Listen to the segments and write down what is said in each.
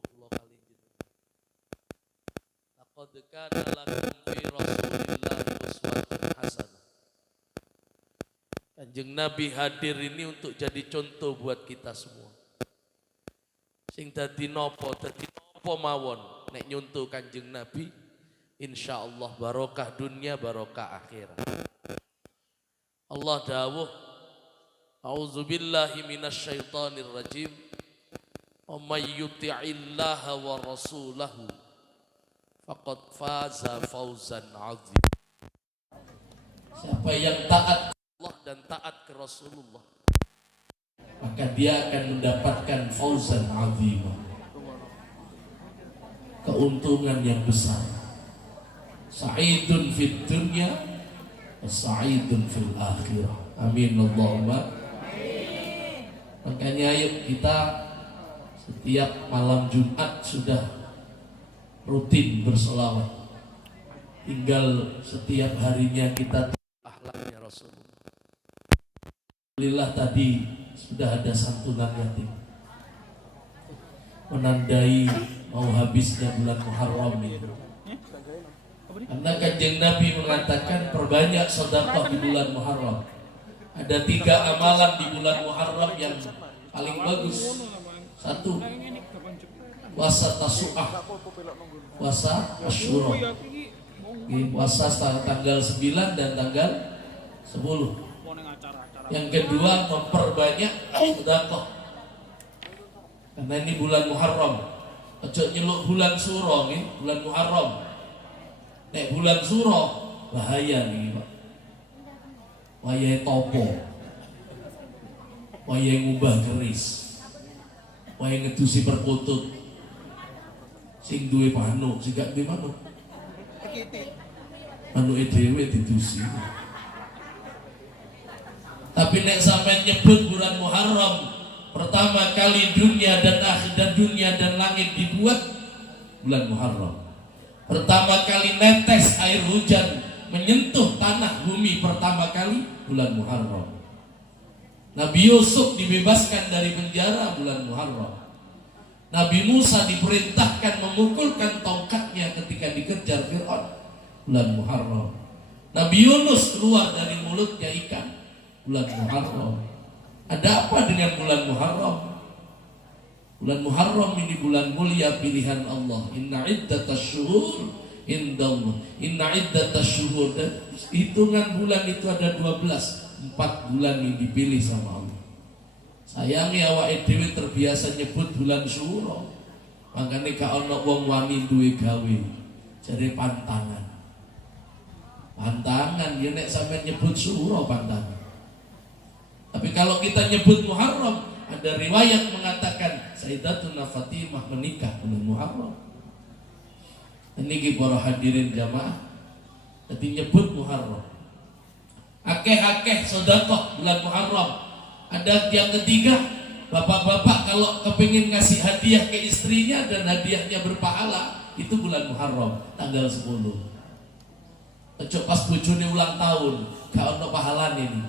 kula kali jenengan. Laqad kana lakum fi Rasulillahi uswatun hasanah. Kanjeng Nabi hadir ini untuk jadi contoh buat kita semua. Sing dadi nopo mawon nek nyuntuh Kanjeng Nabi, insyaallah barokah dunia barokah akhirat. Allah dawuh, a'udzubillahi minasyaitonir rajim. Wa may yuti'illaha wa rasulahu faqad faza fawzan 'azim. Siapa yang taat Allah dan taat ke Rasulullah, maka dia akan mendapatkan fawzan 'azim, keuntungan yang besar. Sa'idun fid dunya wa sa'idun fil akhirah. Amin Allahumma. Makanya ayo kita setiap malam Jumat sudah rutin bersolawat. Tinggal setiap harinya kita akhlaknya Rasulullah. Alhamdulillah tadi sudah ada santunan yatim, menandai mau habisnya bulan Muharram ini. Karena Kanjeng Nabi mengatakan perbanyak sedekah di bulan Muharram. Ada 3 amalan di bulan Muharram yang paling bagus. 1, puasa Tasu'ah, puasa Asyura, puasa tanggal 9 dan tanggal 10. Yang kedua, memperbanyak sedekah. Karena ini bulan Muharram. Ojo nyeluk bulan Suro nih, bulan Muharram. Nek bulan Suro bahaya nih, Pak. Wayahe topo, wayahe ngubah keris, wayahe ngedusi perkutut. Sing duwe manuk, sing gak duwe manuk, manuke dhewe didusi. Tapi nek sampean nyebut bulan Muharram, pertama kali dunia dan akhirat, dunia dan langit dibuat bulan Muharram. Pertama kali netes air hujan menyentuh tanah bumi pertama kali bulan Muharram. Nabi Yusuf dibebaskan dari penjara bulan Muharram. Nabi Musa diperintahkan memukulkan tongkatnya ketika dikejar Fir'aun bulan Muharram. Nabi Yunus keluar dari mulutnya ikan bulan Muharram. Ada apa dengan bulan Muharram? Bulan Muharram ini bulan mulia pilihan Allah. Inna iddatasyuhur indallah, inna iddatasyuhur, dan hitungan bulan itu ada 12. 4 bulan yang dipilih sama Allah. Sayangnya awake dhewe terbiasa nyebut bulan Syuro. Makanya gak ono wong wani duwe gawe. Jare pantangan. Pantangan ya nek sampean nyebut Syuro pantangan. Tapi kalau kita nyebut Muharram, ada riwayat mengatakan Sayyidatuna Fatimah menikah bulan Muharram. Ini para hadirin jamaah, jadi nyebut Muharram. Akeh-akeh sedekah bulan Muharram. Ada yang ketiga, bapak-bapak kalau kepingin ngasih hadiah ke istrinya dan hadiahnya berpahala, itu bulan Muharram tanggal 10. Ojo pas bojone ulang tahun, gak ono pahalane ini.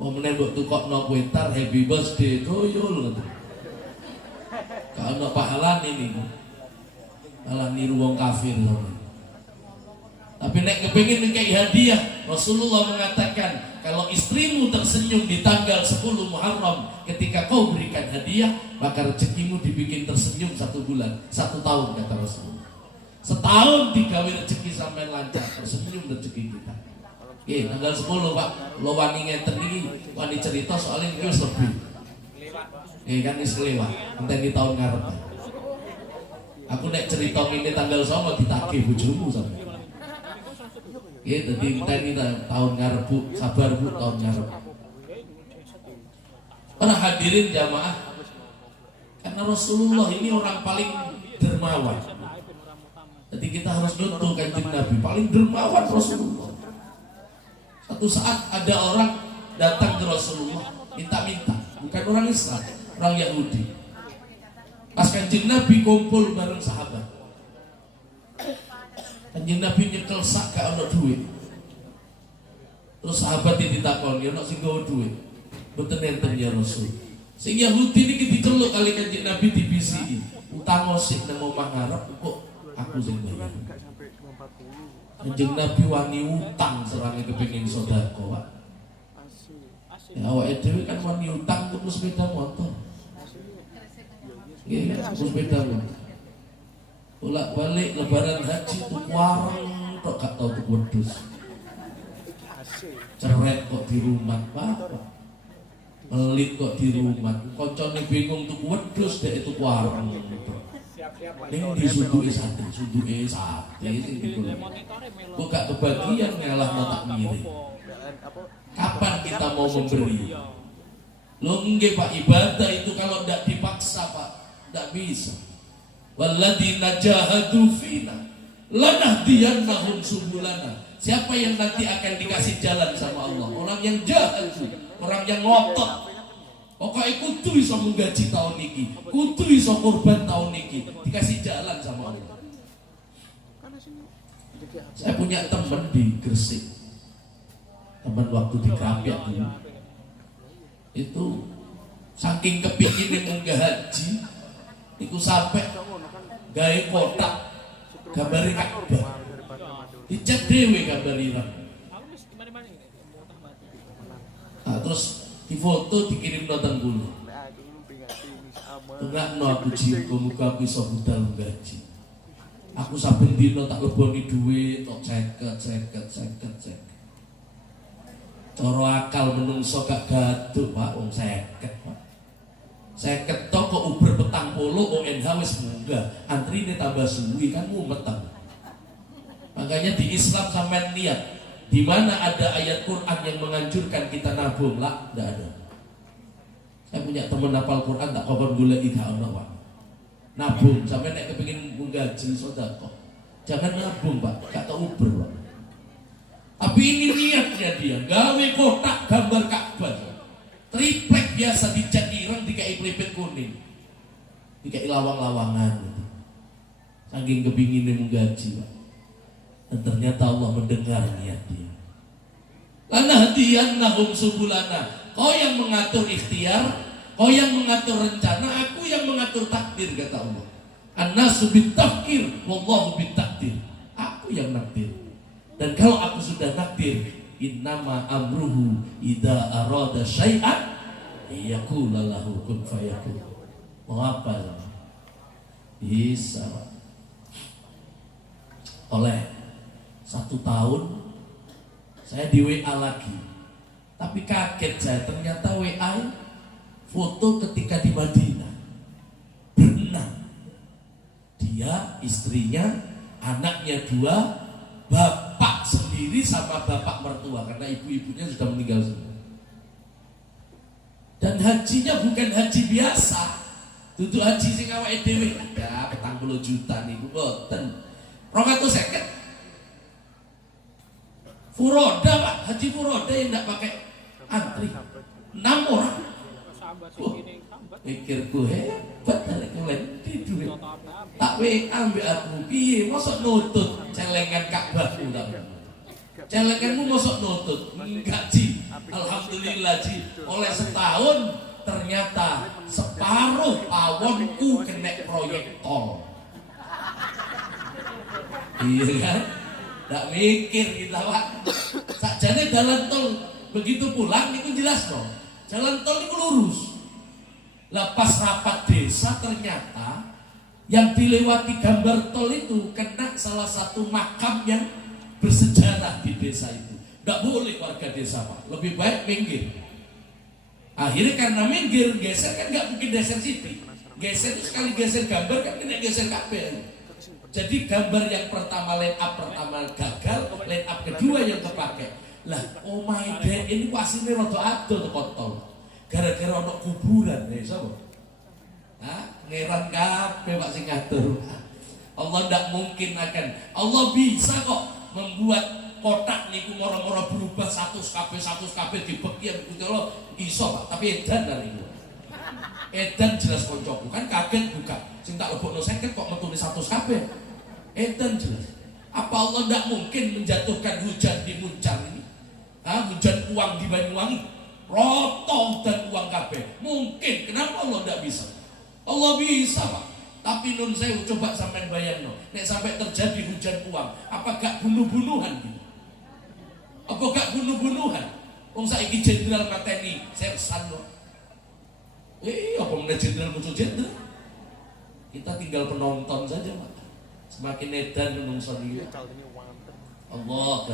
Wong meneh mbok tukokno kue tar happy birthday toyol. Gak ono pahalane ini. Malah niru wong kafir. Tapi nek kepengin ngekei hadiah, Rasulullah mengatakan kalau istrimu tersenyum di tanggal 10 Muharram ketika kau berikan hadiah, maka rezekimu dibikin tersenyum 1 bulan, 1 tahun, kata Rasulullah. Setahun digawe rezeki sampai lancar, tersenyum rezeki kita. Oke, tanggal 10 Pak, lo wani ngeten iki, wani cerita soalnya iki wis lebih. Kan wis lewat, enteni tahun ngarep. Aku nek cerita ini tanggal 9 ditagih bojomu sampe. Nggih, dadi enteni tahun ngarep Bu, sabar Bu, tahun ngarep. Para hadirin jamaah, karena Rasulullah ini orang paling dermawan. Jadi kita harus nuntut Kanjeng Nabi, paling dermawan Rasulullah. Satu saat ada orang datang ke Rasulullah minta-minta, bukan orang Islam, orang Yahudi. Pas Kanjeng Nabi kumpul bareng sahabat, Kanjeng Nabi nyekel sak gak ono duit. Terus sahabat ditakoni, ono sing gawa duit. Mboten enten ya Rasul. Sing Yahudi niki diceluk kali Kanjeng Nabi dibisiki. Utang osik nang omah ngarep kok aku sing bayar. Kanjeng Nabi wani utang serange kepengin sedekah, Pak. Ya awake dhewe kan wani utang tuku sepeda motor. Nggih, tuku sepeda motor. Bolak-balik lebaran haji tuku warung tok gak tau tuku wedhus. Ceret kok di rumah, Pak. Melit kok di rumah, koncone bingung tuku wedhus dek tuku warung. Ning disuduki sate sing iku. Kok gak kebagian ngelahno tak mirip. Kapan kita mau memberi? Lho nggih Pak, ibadah itu kalau ndak dipaksa Pak, ndak bisa. Walladzina jahadu fina lanahdiyannahum subulana. Siapa yang nanti akan dikasih jalan sama Allah? Orang yang jahadu, orang yang ngotot. Pokoknya kudu iso menggaji tahun niki, kudu iso korban tahun niki, dikasih jalan sama Allah. Saya punya teman di Gresik, teman waktu di Krapiak dulu. Itu saking kepingin munggah haji, itu sampai gawe kotak gambari Ka'bah. Dicat dhewe gambari Ka'bah. Terus difoto dikirim nonton dulu. Enggak no aku jiko muka aku iso budal gaji. Aku saben dino tak leboni duit tok 50. Cara akal menungso gak gaduh Pak wong 50 Pak. 50 tok kok Uber petang polo ONH wis munggah. Antrine tambah suwi kan mumet. Makanya di Islam sampean niat di mana ada ayat Quran yang menganjurkan kita nabung lah, tidak ada. Saya punya teman hafal Quran tak kapan gula ika ono Pak. Nabung sampai nek kepengin menggaji sedekah. Jangan nabung Pak, gak tau Uber Pak. Tapi ini niatnya dia, gawe kotak gambar Ka'bah. Triplek biasa dicat ireng dikai pelipet kuning. Dikai lawang-lawangan gitu. Saking kepinginnya menggaji Pak. Dan ternyata Allah mendengar niat dia. Lanahdiyannahum subulana. Kau yang mengatur ikhtiar, kau yang mengatur rencana, aku yang mengatur takdir kata Allah. An-nasu bitafkir, wallahu bitakdir. Aku yang nakdir. Dan kalau aku sudah nakdir, innama amruhu idza arada syai'an yaqulu lahu kun fayakun. Mau apa? Bisa. Oleh 1 tahun saya di WA lagi, tapi kaget saya ternyata WA foto ketika di Madinah berenang, dia, istrinya, anaknya 2, bapak sendiri sama bapak mertua karena ibu-ibunya sudah meninggal semua. Dan hajinya bukan haji biasa, duduk haji sing awake dhewe ya 40 juta niku mboten 250. Furoda Pak, haji furoda yang tidak pakai antri 6 orang. Pikirku hebat dari kalian tidur. Tak WA ambil aku piye, mosok nutut celengan Ka'bahmu tak. Celenganmu mosok nutut, enggak Ji. Alhamdulillah Ji, oleh setahun ternyata separuh pawonku kena proyek tol. Iya kan? Tak mikir kita Pak. Sakjane jalan tol begitu pulang itu jelas dong. Jalan tol itu lurus. Lepas rapat desa ternyata yang dilewati gambar tol itu kena salah satu makam yang bersejarah di desa itu. Tidak boleh warga desa Pak. Lebih baik minggir. Akhirnya karena minggir geser kan nggak mungkin geser sipi. Geser itu sekali geser gambar kan kena geser kabel. Jadi gambar yang pertama line up pertama gagal, line up kedua yang kepake. Lah, oh my god, ini wasine rada adol teko tol. Gara-gara ono kuburan, sapa? Hah? Ngeran kabeh Pak sing ngatur. Allah ndak mungkin akan. Allah bisa kok membuat kotak niku moro-moro berubah 100 kabeh dibeki Gusti Allah iso Pak, tapi edan dari niku. Edan jelas koncoku kan kaget buka. Sing tak lebokno 50 kok metune 100 kabeh. Edan jelas. Apa Allah tidak mungkin menjatuhkan hujan di Muncar ini? Hujan uang di Banyuwangi? rotong dan uang kabeh. Mungkin, kenapa Allah tidak bisa? Allah bisa, Pak. Tapi nun sewu, coba sampai bayangno, nek sampai terjadi hujan uang, apa gak bunuh-bunuhan gitu? Apa gak bunuh-bunuhan? Wong saiki jenderal mateni sersan loh. Apa meneh jenderal musuh jenderal? Kita tinggal penonton saja, Pak. Semakin edan menungso dia. Allah,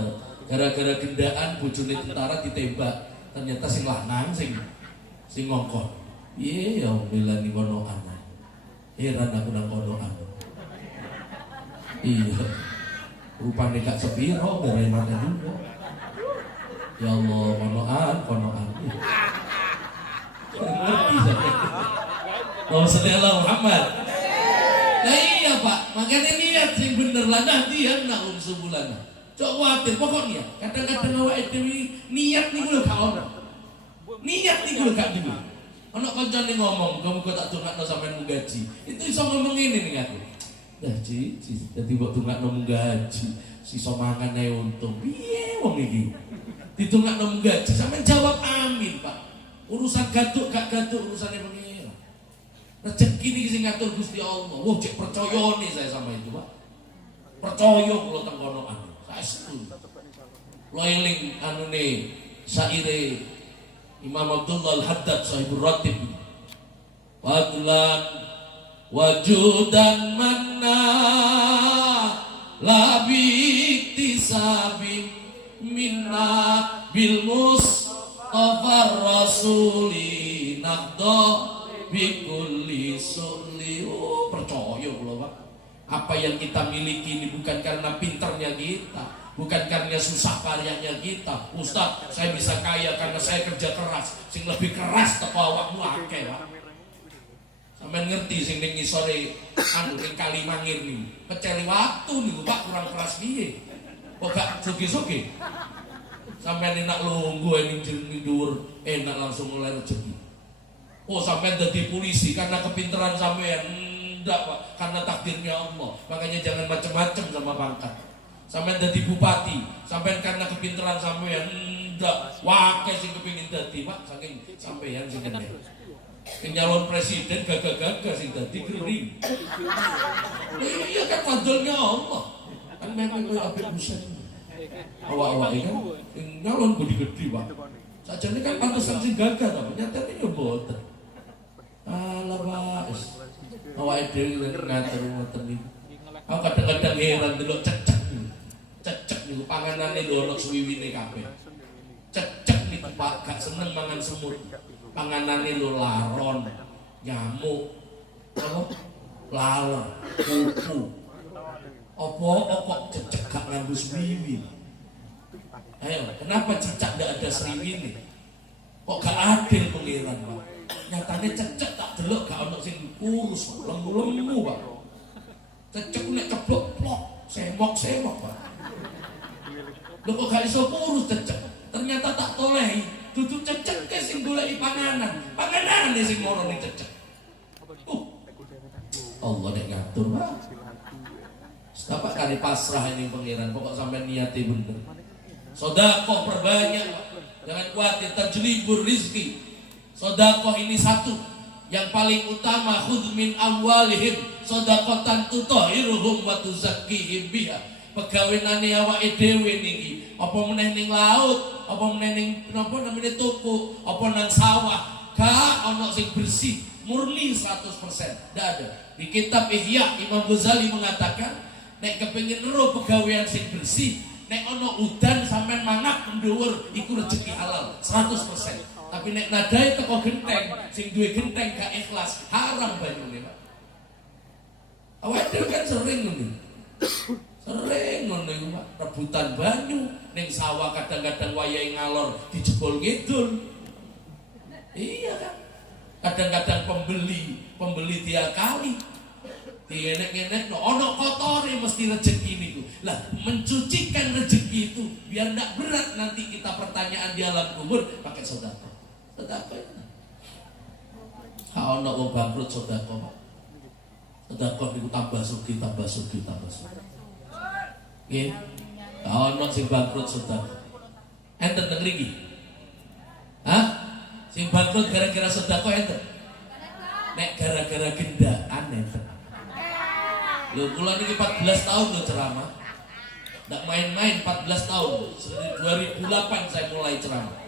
gara-gara gendaan bojone tentara ditembak, ternyata sing lanang sing ngongkon. Iya, ya belani kono anak. Heran aku nang konoan. Iya. Rupane gak sepiro bare mana juga. Ya Allah, konoan. Ngerti sampe. Oh, sallallahu Muhammad. Nah iya, Pak, makanya niat sing bener lah nanti ya naum sebulan. Cok kuatir pokoknya. Kadang-kadang awake dhewe niat niku lho gak ono. Niat niku lho gak duwe. Ono kancane ngomong, kamu kok tak dongakno sampean mung gaji. Itu iso ngomong ngene ning aku. Lah Ci, dadi mbok dongakno mung gaji, sisa mangan ae untung. Piye wong iki? Didongakno mung gaji, sampean jawab amin, Pak. Urusan gaduk gak gaduk urusane pengira. Rezeki niki sing ngatur Gusti Allah. Wah, cek percaya nih saya sama itu, Pak. Percaya kula teng konoan. Saestu. Kula eling anune syaire Imam Abdullah Al-Haddad sahibur ratib. Fadlan wajudan manna labi tisabim minna bil mustafa rasuli naqda bikulli sulli. Oh, percaya kula, Pak. Apa yang kita miliki ini bukan karena pinternya kita, bukan karena susah karyanya kita. Ustaz, saya bisa kaya karena saya kerja keras. Sing lebih keras teko awakmu akeh, Pak. Sampeyan ngerti sing ning ngisore ning Kalimangir niku. Peceli waktu niku, Pak, kurang keras piye? Kok gak soge-soge? Sampeyan enak lungguh ning dhuwur, enak langsung mulai rezeki. Oh, sampeyan dadi polisi karena kepinteran sampeyan. Enggak, Pak, karena takdirnya Allah. Makanya jangan macam-macam sama pangkat. Sampai jadi bupati, sampai karena kepintaran sampean ndak wae sing kepengin dadi, Pak, saking sampean sing kene. Sing nyalon presiden gagah-gagah sing dadi kering. Iya kan fadlnya Allah. Kan memang koyo Habib Hussein. Awak-awak kan sing nyalon gede-gede, Pak. Sajane kan pantesan sing gagah ta, nyatane yo mboten. Alah, Pak. Awake dhewe ngatur ngoten niku. Aku kadang-kadang heran delok cecek niku panganane lho ono suwiwine kabeh. Cecek niku, Pak, gak seneng mangan semut. Panganane lho laron, nyamuk, apa? Laler, kuku. Apa kok cecek gak nganggo suwiwi? Ayo, kenapa cicak ndak ada sriwine? Kok gak adil pengiran, Pak? Nyatane cecek tak delok gak ono sing kurus, lemu-lemu, Pak. Cecek nek ceblok plok, semok-semok, Pak. Lho kok gak iso kurus cecek? Ternyata tak tolehi, dudu cecek ke sing goleki panganan. Panganane sing moro ning cecek. Allah nek ngatur, Pak. Bapak kali pasrah ini pengiran, pokok sampai niate bener. Sedekah perbanyak, jangan khawatir tajlibur rizki. Sedekah ini satu yang paling utama, khudh min amwalihim shadaqatan tutahhiruhum wa tuzakkihim biha. Pegawenane awake dhewe niki, apa meneh ning laut, apa meneh ning napa namine toko, apa nang sawah, gak ono sing bersih, murni 100%. Ndak ada. Di kitab Ihya Imam Ghazali mengatakan, nek kepengin ero pegawean sing bersih, nek ono udan sampean mangap mendhuwur iku rezeki halal 100%. Tapi nek nadai teko genteng, sing duwe genteng gak ikhlas, haram banyune, Pak. Awake dhewe kan sering ngene. Sering ngono iku, Pak, rebutan banyu ning sawah, kadang-kadang wayahe ngalor dijebol ngidul. Iya kan? Kadang-kadang pembeli diakali. Dienek-enek no ono kotore mesti rezeki niku. Lah, mencucikan rezeki itu biar ndak berat nanti kita pertanyaan di alam kubur pakai sedekah. Sedekah. Ha ono wong bangkrut sedekah, Pak. Sedekah niku tambah sugih, tambah sugih, tambah sugih. Nggih. Ha ono sing bangkrut sedekah. Enten teng mriki. Hah? Sing bangkrut gara-gara sedekah enten. Nek gara-gara gendaan enten. Lho kula niki 14 tahun lho ceramah. Ndak main-main 14 tahun. 2008 saya mulai ceramah.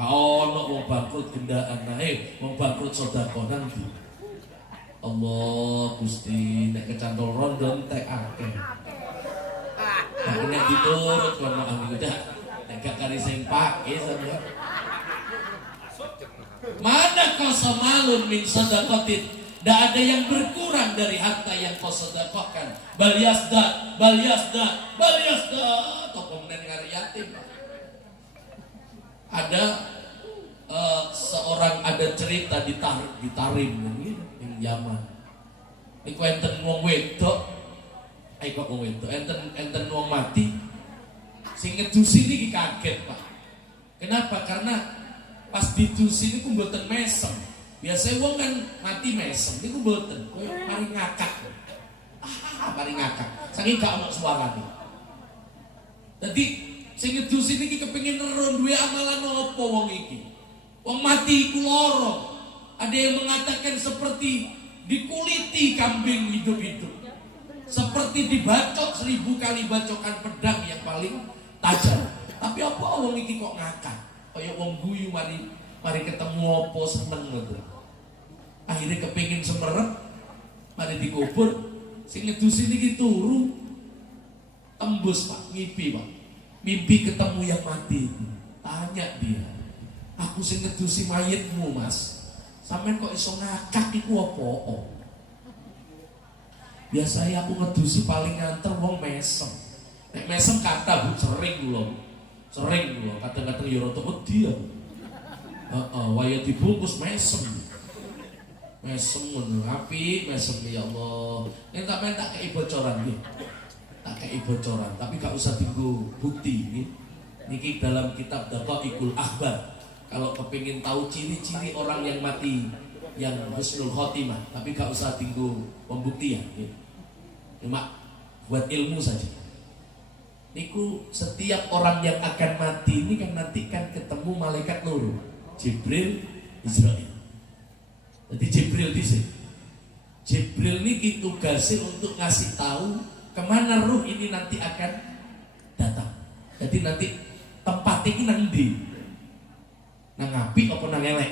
Ono wong bangkrut gendaan nae, wong bangkrut sedekah nanti. Allah Gusti nek kecantol rondo entek akeh. Tapi nek diturut kono udah nek gak kari sing pake sampe. Mana qasamalun min sadaqatin, tidak ada yang berkurang dari harta yang kau sedekahkan. Bal yasda toko menen karo yatim. Ada seorang ada cerita di Tarim gitu, yang Yaman. Iku enten wong wedok, enten wong mati. Sing ngedusi niki kaget, Pak. Kenapa? Karena pas didusi niku mboten mesem. Biasanya wong kan mati mesem, niku mboten. Koyo mari ngakak. Mari ngakak. Saking gak ono suarane. Dadi sing ngedusi niki kepengin nero duwe amalan apa wong iki? Wong mati iku loro. Ada yang mengatakan seperti dikuliti kambing hidup-hidup. Seperti dibacok 1000 kali bacokan pedang yang paling tajam. Tapi apa wong iki kok ngakak? Kayak wong guyu mari ketemu apa seneng ngono. Akhirnya kepengin semeret, mari dikubur. Sing ngedusi niki turu tembus Pak, mimpi Pak. Mimpi ketemu yang mati. Tanya dia, aku sing ngedusi mayitmu Mas, sampean kok iso ngakak iku apa? Biasanya aku ngedusi paling nganter wong mesem. Nek mesem kata Bu sering kula. Kadang-kadang ya rada wedi ya. Waya dibungkus mesem. Mesem ngono, apik mesem ya Allah. Nek tak kei bocoran nggih. Tak kei bocoran, tapi gak usah dienggo bukti nggih. Niki dalam kitab Daqaiqul Akhbar. Kalau kepingin tahu ciri-ciri orang yang mati yang husnul khotimah, tapi gak usah tinggu pembuktian ya. Cuma buat ilmu saja. Niku setiap orang yang akan mati ini kan nanti kan ketemu malaikat nur, Jibril, Israil. Jadi Jibril di sini. Jibril ini tugasnya untuk ngasih tahu kemana ruh ini nanti akan datang. Jadi nanti tempat ini nanti nang api apa nang elek.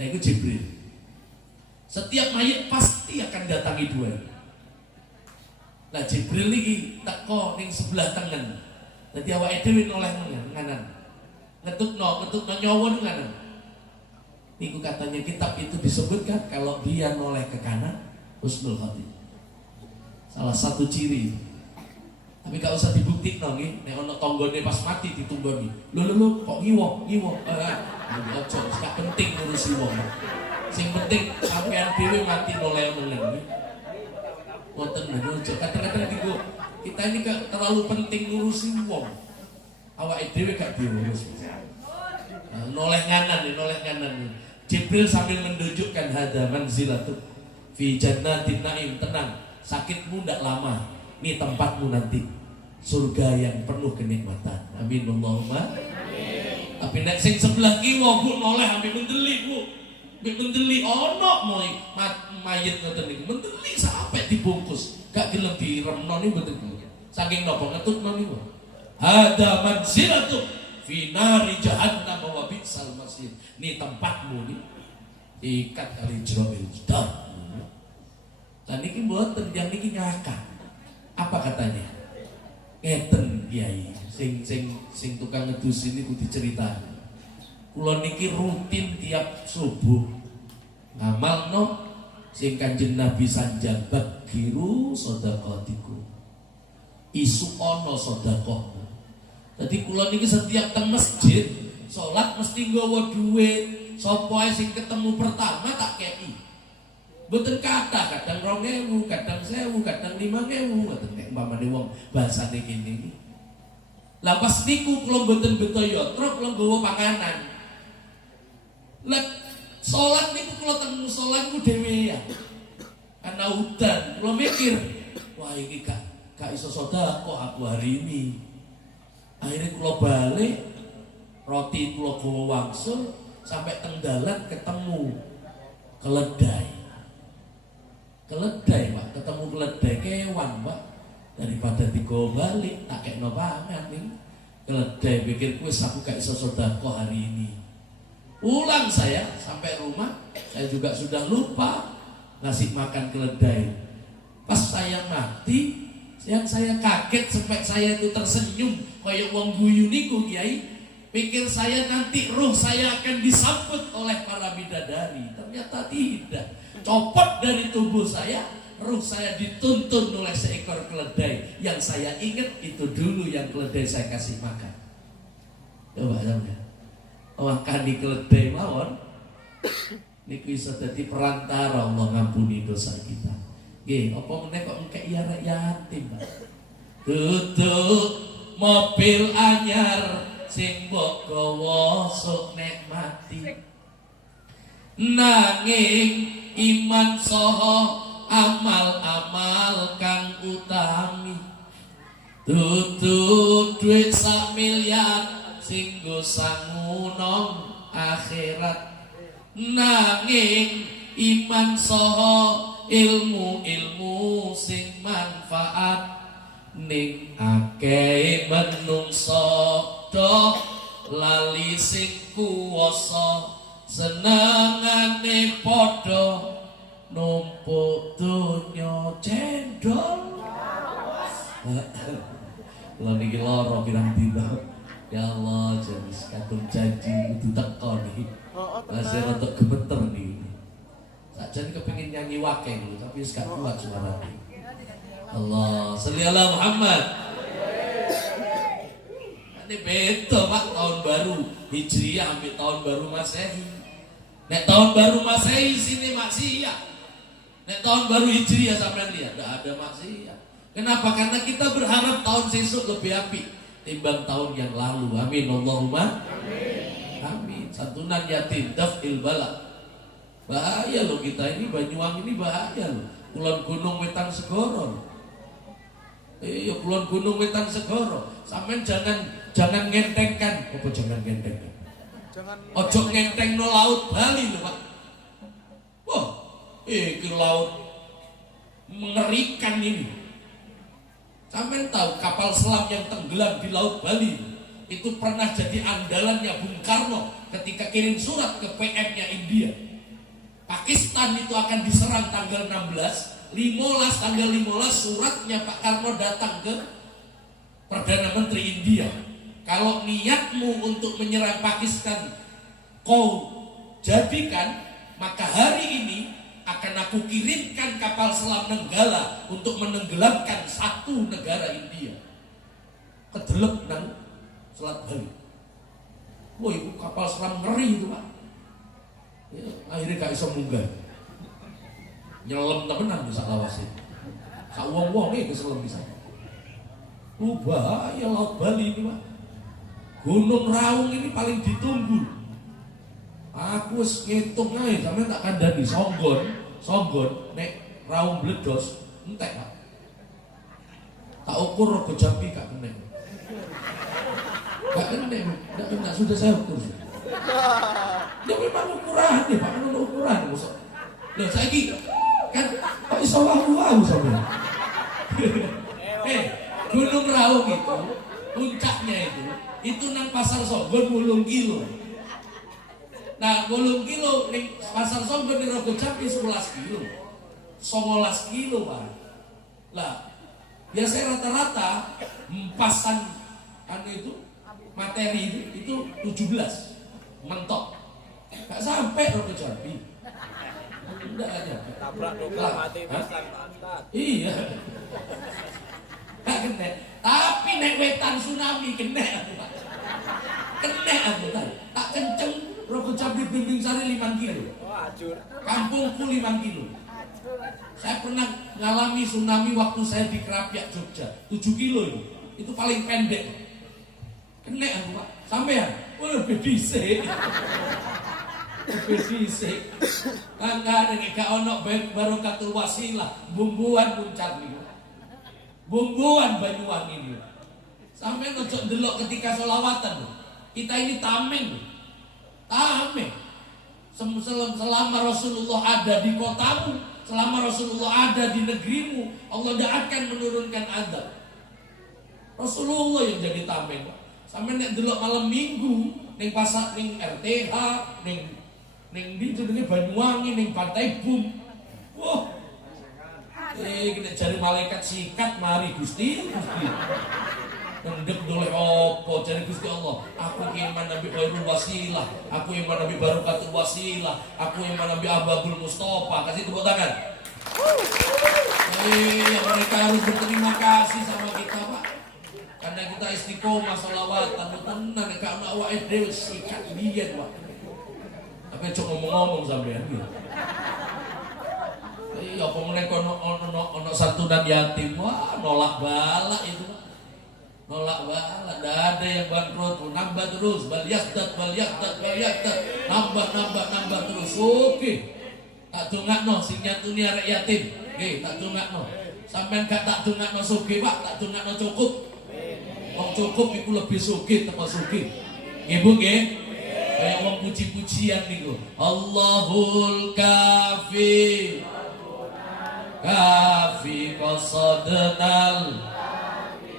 Nah itu Jibril. Setiap mayat pasti akan datangi dua. Nah Jibril ini teko ning sebelah tengen. Jadi awake dhewe noleh nganan. Ngetutno nyawa nganan. Niku katanya kitab itu disebutkan kalau dia noleh ke kanan husnul khotimah. Salah satu ciri. Tapi gak usah dibuktikno nggih, nek ana tanggane pas mati ditunggoni. Lho kok ngiwo. Ojo, gak penting ngurusi wong. Sing penting sampean dhewe mati noleh nggih. Wonten ojo kadang-kadang digo. Kita ini gak terlalu penting ngurusi wong. Awake dhewe gak diurus. Noleh nganan. Jibril sambil menunjukkan hada manzilatu fi jannatin naim, tenang. Sakitmu ndak lama. Ini tempatmu nanti. Surga yang penuh kenikmatan. Amin Allahumma. Amin. Tapi nek sing sebelah kiwa Bu noleh ambil mendeli Bu. Ambil mendeli ono moy mayit ngoten niku. Mendeli sampai dibungkus. Gak gelem diremno niku mboten. Saking napa ngetutno niku. Hada manzilatu fi nari jahannam wa bi'sal masir. Ini tempatmu nih. Ikat kali Israil. Dan niki mboten yang niki ngakak. Apa katanya? Ngeten Kiai, sing tukang ngedus ini kudu diceritani. Kula niki rutin tiap subuh ngamalno sing Kanjeng Nabi sanjang bagiru sedekatiku. Isu ana sedekah. Dadi kula niki setiap teng masjid salat mesti nggawa dhuwit. Sapa ae sing ketemu pertama tak kei. Mboten kathah, kadang 2000, kadang 1000, kadang 5000, ngoten nek umpamane wong bahasane kene iki. Lah pas niku kula mboten betaya truk kula nggawa panganan. Lah salat niku kula teng musala niku dhewean. Ana udan, kula mikir, wah iki gak iso sedekah aku hari ini. Akhirnya kula balik, roti kula gawa wangsul, sampai tenggalan ketemu keledai. Keledai Pak, ketemu keledai kewan Pak. Daripada digo balik tak kekno pangan nih. Keledai pikir wis aku gak iso sedekah hari ini. Pulang saya sampai rumah, saya juga sudah lupa ngasih makan keledai. Pas saya mati, yang saya kaget sampai saya itu tersenyum kayak wong guyu niku Kiai. Pikir saya nanti ruh saya akan disambut oleh para bidadari. Ternyata tidak. Copot dari tubuh saya, ruh saya dituntun oleh seekor keledai. Yang saya ingat itu dulu yang keledai saya kasih makan. Coba sampeyan. Wakani keledai mawon niku iso dadi perantara Allah ngampuni dosa kita. Nggih, apa meneh kok engkek arek yatim, Pak. Duduk mobil anyar sing mbok gawa sok nek mati. Nanging iman saha amal-amal kang utami. Duduk duit 1 miliar sing go sangu nang akhirat. Nanging iman saha ilmu-ilmu sing manfaat ning akeh menungso do lali sing kuwasa senengane padha numpuk donya cendol. Lah niki lara pirang dina. Ya Allah, jenis kadung janji kudu teko nih. Masih rada gemeter nih. Sakjane kepengin nyanyi wakeh lho, tapi wis gak kuat suarane. Allah, sholli ala Muhammad. Ini beda Pak, tahun baru Hijriah sampai tahun baru Masehi. Nek tahun baru Masehi sini maksiat. Nek tahun baru Hijriah sampean lihat enggak ada maksiat. Kenapa? Karena kita berharap tahun sesuk lebih apik timbang tahun yang lalu. Amin Allahumma amin. Amin. Santunan yatim daf'il bala. Bahaya loh kita ini, Banyuwangi ini bahaya loh. Kulon Gunung Wetan Segoro. Kulon Gunung Wetan Segoro. Sampean jangan ngentengkan. Apa jangan ngentengkan? Ojo ngenteng no laut Bali loh Pak. Wah, ke laut mengerikan ini. Sampean tahu kapal selam yang tenggelam di laut Bali itu pernah jadi andalannya Bung Karno ketika kirim surat ke PM-nya India. Pakistan itu akan diserang tanggal 16, tanggal 15 suratnya Pak Karno datang ke Perdana Menteri India. Kalau niatmu untuk menyerang Pakistan kau jadikan, maka hari ini akan aku kirimkan kapal selam Nenggala untuk menenggelamkan satu negara India. Kedelep nang Selat Bali. Wah, itu kapal selam ngeri itu Pak. Ya, akhirnya gak bisa munggah. Nyelam temenan bisa lawasin. Sak wong-wong iki keselam bisa. Bahaya Laut Bali ini Pak. Gunung Raung ini paling ditunggu. Aku wis ngitung ae sampeyan tak kandhani songgon nek raung bledos entek Pak. Tak ukur rego Jambi gak kena. Gak kena sudah saya ukur. Ya memang ukuran ya Pak, ono ukuran mosok. Lho saiki kan kok iso wae sampeyan. Gunung Raung itu puncaknya itu nang Pasar Songgon 8 kilo. Nah, 8 kilo ning Pasar Songgon di Rogo Jambi 11 kilo. 19 kilo, Pak. Lah, biasanya rata-rata empasan itu materi itu 17 mentok. Gak sampai Rogo Jambi. Enggak aja. Tabrak dobrak mati pasang pantat. Iya. Gak kena. Tapi nek wetan tsunami kena aku, Pak. Kena aku tak kenceng. Rogo Jambi Bimbing Sari 5 kilo. Oh, ajur. Kampungku 5 kilo. Saya pernah ngalami tsunami waktu saya di Kerapiak Jogja 7 kilo itu paling pendek. Kena aku Pak. Sampean? Lebih dhisik. Lebih dhisik. Kangga nek gak ono barokatul wasilah, bumbuan puncak niku. Bumbuan Banyuwangi niku. Sampean ojo ndelok ketika selawatan. Kita ini tameng. Tame. Selama Rasulullah ada di kotamu, selama Rasulullah ada di negerimu, Allah tidak akan menurunkan azab. Rasulullah yang jadi tameng. Sampai nek delok malam minggu ning pasar ning RTH ning di jenenge Banyuwangi ning Pantai Bum. Wah. Kena cari malaikat sikat mari Gusti. Mendek doleh opo cari Gusti Allah. Aku iman Nabi Khairul Wasilah, aku iman Nabi Barokatul Wasilah, aku iman Nabi Ababul Mustafa. Kasih tepuk tangan. Mereka harus berterima kasih sama kita, Pak. Karena kita istiqomah sholawatan, tenan nek ana awake dhewe sikat biyen, Pak. Tapi cok ngomong-ngomong sampean gitu. Iya, apa meneh ono santunan yatim, wah nolak balak itu, Pak. Nolak balak, tidak ada yang bangkrut, nambah terus, bal yakdat, nambah terus. Oke. Tak dongakno sing nyantuni arek yatim. Nggih, tak dongakno. Sampeyan gak tak dongakno sugih, Pak, tak dongakno cukup. Wong cukup iku lebih sugih tepa sugih. Nggih, Bu, nggih. Kayak wong puji-pujian niku. Allahul kafi. Kafi qasadnal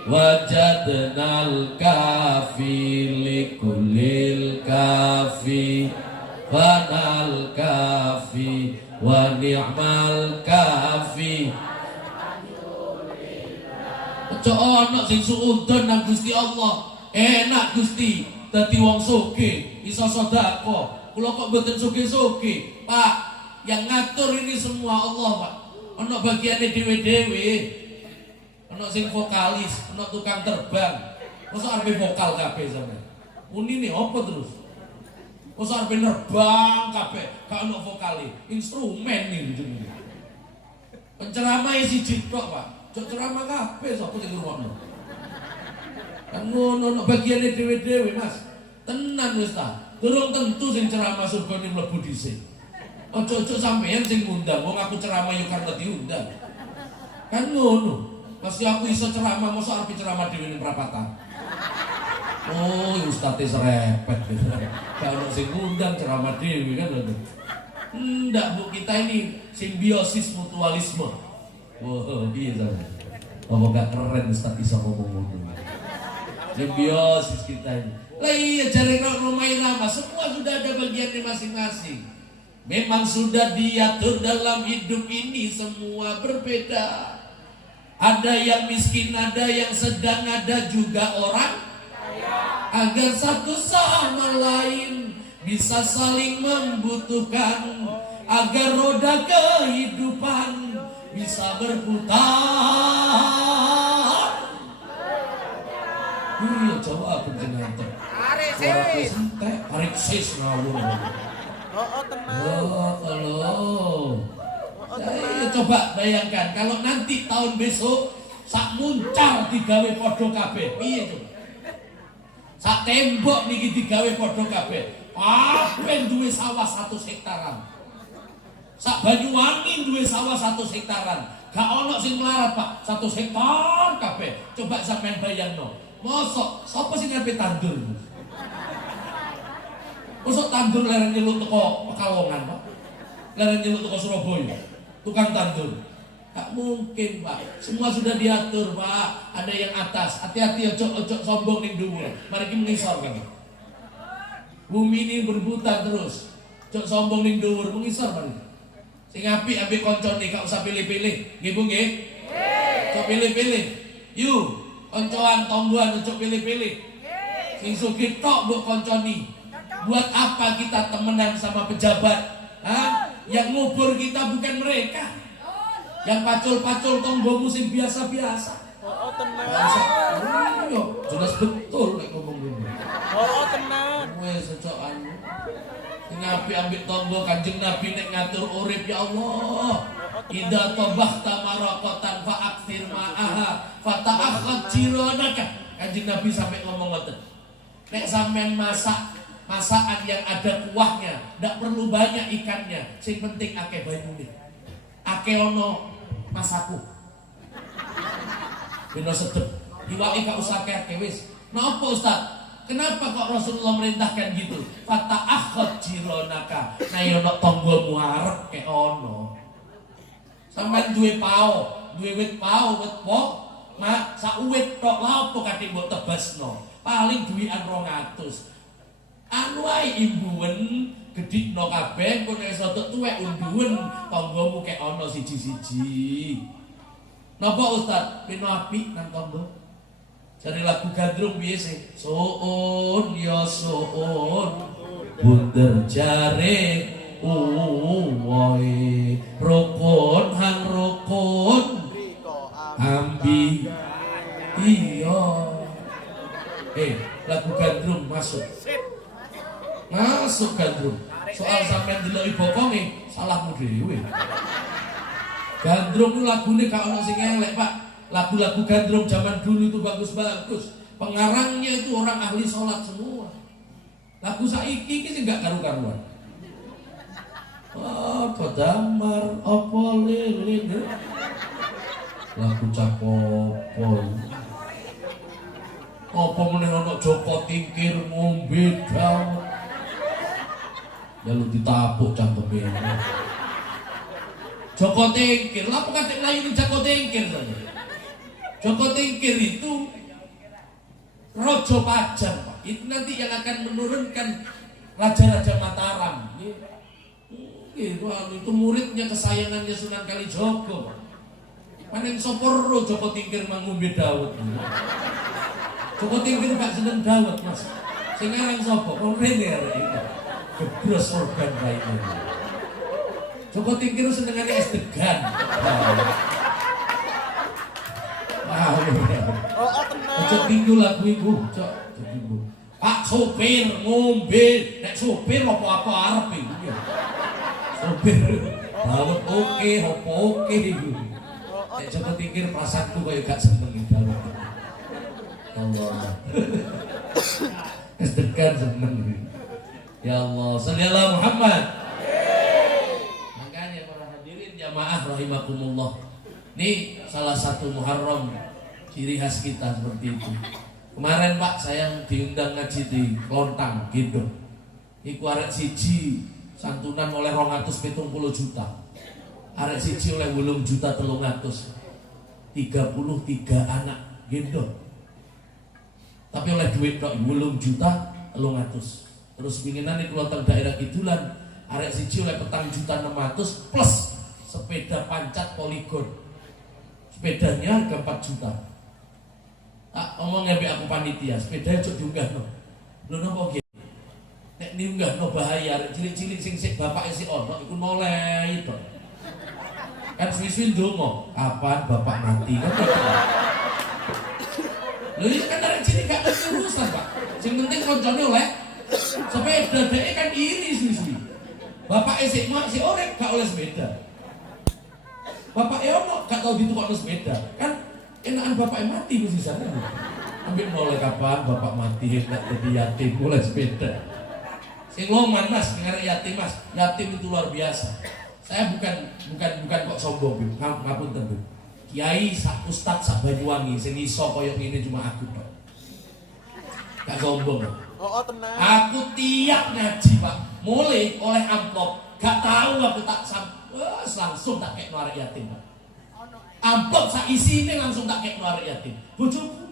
wajadnal kafi likulil kafi fanal kafi wa ni'mal kafi. Ojo ana sing suudon nang Gusti Allah. Enak Gusti dadi wong sugih, iso sedekah. Kula kok mboten sugih-sugih, Pak. Yang ngatur ini semua Allah, Pak. Ana bagiane dhewe-dhewe. Ana sing vokalis, ana tukang terbang. Mosok arep vokal kabeh sampeyan. Unine apa terus? Mosok arep nerbang kabeh, gak ana vokale. Instrumen nih jenenge. Penceramah siji tok, Pak. Cok ceramah kabeh sapa sing ngrungokno. Kan ngono bagiane dhewe-dhewe, Mas. Tenan wis ta. Durung tentu sing ceramah surgane mlebu dhisik. Ojo-ojo sampeyan sing ngundang, wong aku ceramah yo karena diundang. Kan ngono. Pasti aku iso ceramah, mosok arep ceramah dhewe ning perapatan. Oh, ustaze serepet gitu. Kalau sing ngundang ceramah dhewe kan lho. Ndak, Bu, kita ini simbiosis mutualisme. Wah, iya sampeyan. Apa gak keren Ustaz bisa ngomong ngono. Simbiosis kita ini. Lah iya jare Roma Irama semua sudah ada bagiannya masing-masing. Memang sudah diatur dalam hidup ini semua berbeda. Ada yang miskin, ada yang sedang, ada juga orang kaya. Agar satu sama lain bisa saling membutuhkan, agar roda kehidupan bisa berputar. Iya, coba penjenengan. Tarik sis ngawur. Halo. Coba bayangkan kalau nanti tahun besok sak muncar digawe padha kabeh. Piye coba? Sak tembok niki digawe padha kabeh. Kabeh duwe sawah 1 hektaran. Sak Banyuwangi duwe sawah 1 hektaran. Gak ono sing melarat, Pak. 1 hektar kabeh. Coba sampean bayangno. Mosok sapa sing ngarepe tandur? Mosok tandur leren nyeluk teko Pekalongan, Pak. Leren nyeluk teko Surabaya. Tukang tandur. Gak mungkin, Pak. Semua sudah diatur, Pak. Ada yang atas. Hati-hati ojo sombong ning dhuwur. Mari ki mengisor kan. Bumi ini berputar terus. Ojo sombong ning dhuwur, mengisor mari. Sing apik ambek koncone, gak usah pilih-pilih. Nggih, Bu, nggih? Nggih. Ojo pilih-pilih. Yu, koncoan tonggoan ojo pilih-pilih. Sing sugih tok mbok konconi. Buat apa kita temenan sama pejabat? Hah? Yang ngubur kita bukan mereka. Yang pacul-pacul tonggo musim biasa-biasa. Oh, tenang. Yo, jelas betul nek ngomong ngene. Oh, tenang. Wes secokan. Nabi ambil tonggo Kanjeng Nabi nek ngatur urip ya Allah. Idza tabahta maraqatan fa aktsir ma'aha fa ta'akhad jiranaka. Kanjeng Nabi sampai ngomong ngoten. Nek sampean masakan yang ada kuahnya, ndak perlu banyak ikannya, sing penting akeh banyune. Akeh ono masaku. Beno sedep. Iwake gak usah akeh wis. Napa Ustaz? Kenapa kok Rasulullah merintahkan gitu? Fata'akhad jironaka. Nah yo nok tanggamu arep kek ono. Sampeyan duwe pao, duwe wit pao, wit po, mak sak wit tok lha opo kate mbok tebasno? Paling duwikan 200. Anu ae imbuwen gedhikno kabeh kok nek iso tuwek unduwen tanggamu kek ono siji-siji. Napa Ustaz? Peno apik nang tangga? Cari lagu gandrung biasa. Soon ya soon bunder jare uwoi rokon hang rokon ambi iya. Lagu gandrung masuk gandrung. Soal sampean deloki bokonge salahmu dhewe. Gandrung itu lagune gak ono sing elek, Pak. Lagu-lagu gandrung zaman dulu itu bagus-bagus. Pengarangnya itu orang ahli sholat semua. Lagu saiki ini sih gak karu-karuan. Apa damar, apa lilin. Lagu cakopol. Apa meneh ono Joko Tingkir ngombe dawet. Ya lu ditapuk cangkeme. Joko Tingkir, lha kok katik mlayu Joko Tingkir saja. Joko Tingkir itu Rojo Pajang, Pak. Itu nanti yang akan menurunkan Raja-Raja Mataram. Itu muridnya kesayangannya Sunan Kalijogo, Pak. Panen soporo Joko Tingkir mangombe dawet. Joko Tingkir gak seneng dawet, Mas. Sing aran sapa? Wong rene arek iki. Gebros organ raine. Joko Tingkir senengane es degan. Ojo tinggu lagu iku, cok. Pak sopir ngombe, nek sopir apa-apa arep iki. Sopir dawet oke, apa oke iku. Nek Joko Tingkir perasaanku koyo gak seneng dawet. Allah. Esdekan seneng. Ya Allah, sallallahu Muhammad. Makanya para hadirin jamaah rahimakumullah. Ini salah satu Muharram, ciri khas kita seperti itu. Kemarin Pak saya diundang ngaji di Klontang gitu. Iku arek siji santunan oleh 270 juta. Arek siji oleh 8 juta 300. 33 anak gitu. Tapi oleh duit kok 8 juta 300. Terus pinginan di Klontang daerah Kidulan arek siji oleh 4 juta 600 plus sepeda pancat poligon. Sepedanya harga 4 juta. Tak omong ngambil aku panitia, sepeda cok diunggah no. Lho napa gitu? Nek diunggah no bahaya, cilik-cilik sing bapak isi ono, iku noleh itu. Kan suwi-suwi ndonga, kapan bapak mati kan gitu. Lho ini kan arek cilik gak ngerti urusan Pak. Sing penting koncone oleh sepeda, dhek kan iri suwi-suwi. Bapak isi mak si orek gak oleh sepeda. Bapak ono gak tau ditukokno sepeda. Kan enakan bapak mati mesti sana. Ambil mulai kapan bapak mati nak jadi yatim mulai sepeda. Sing loman Mas, dengar yatim Mas. Yatim itu luar biasa. Saya bukan kok sombong, ngapunten Bu. Kiai sak ustaz sak Banyuwangi sing iso koyo ngene cuma aku Pak. Gak sombong. Oh, tenang. Aku tiap ngaji Pak, mulai oleh amplop. Gak tahu aku tak langsung tak kek arek yatim Pak. Amplop sak isine langsung tak kek arek yatim. Bojoku.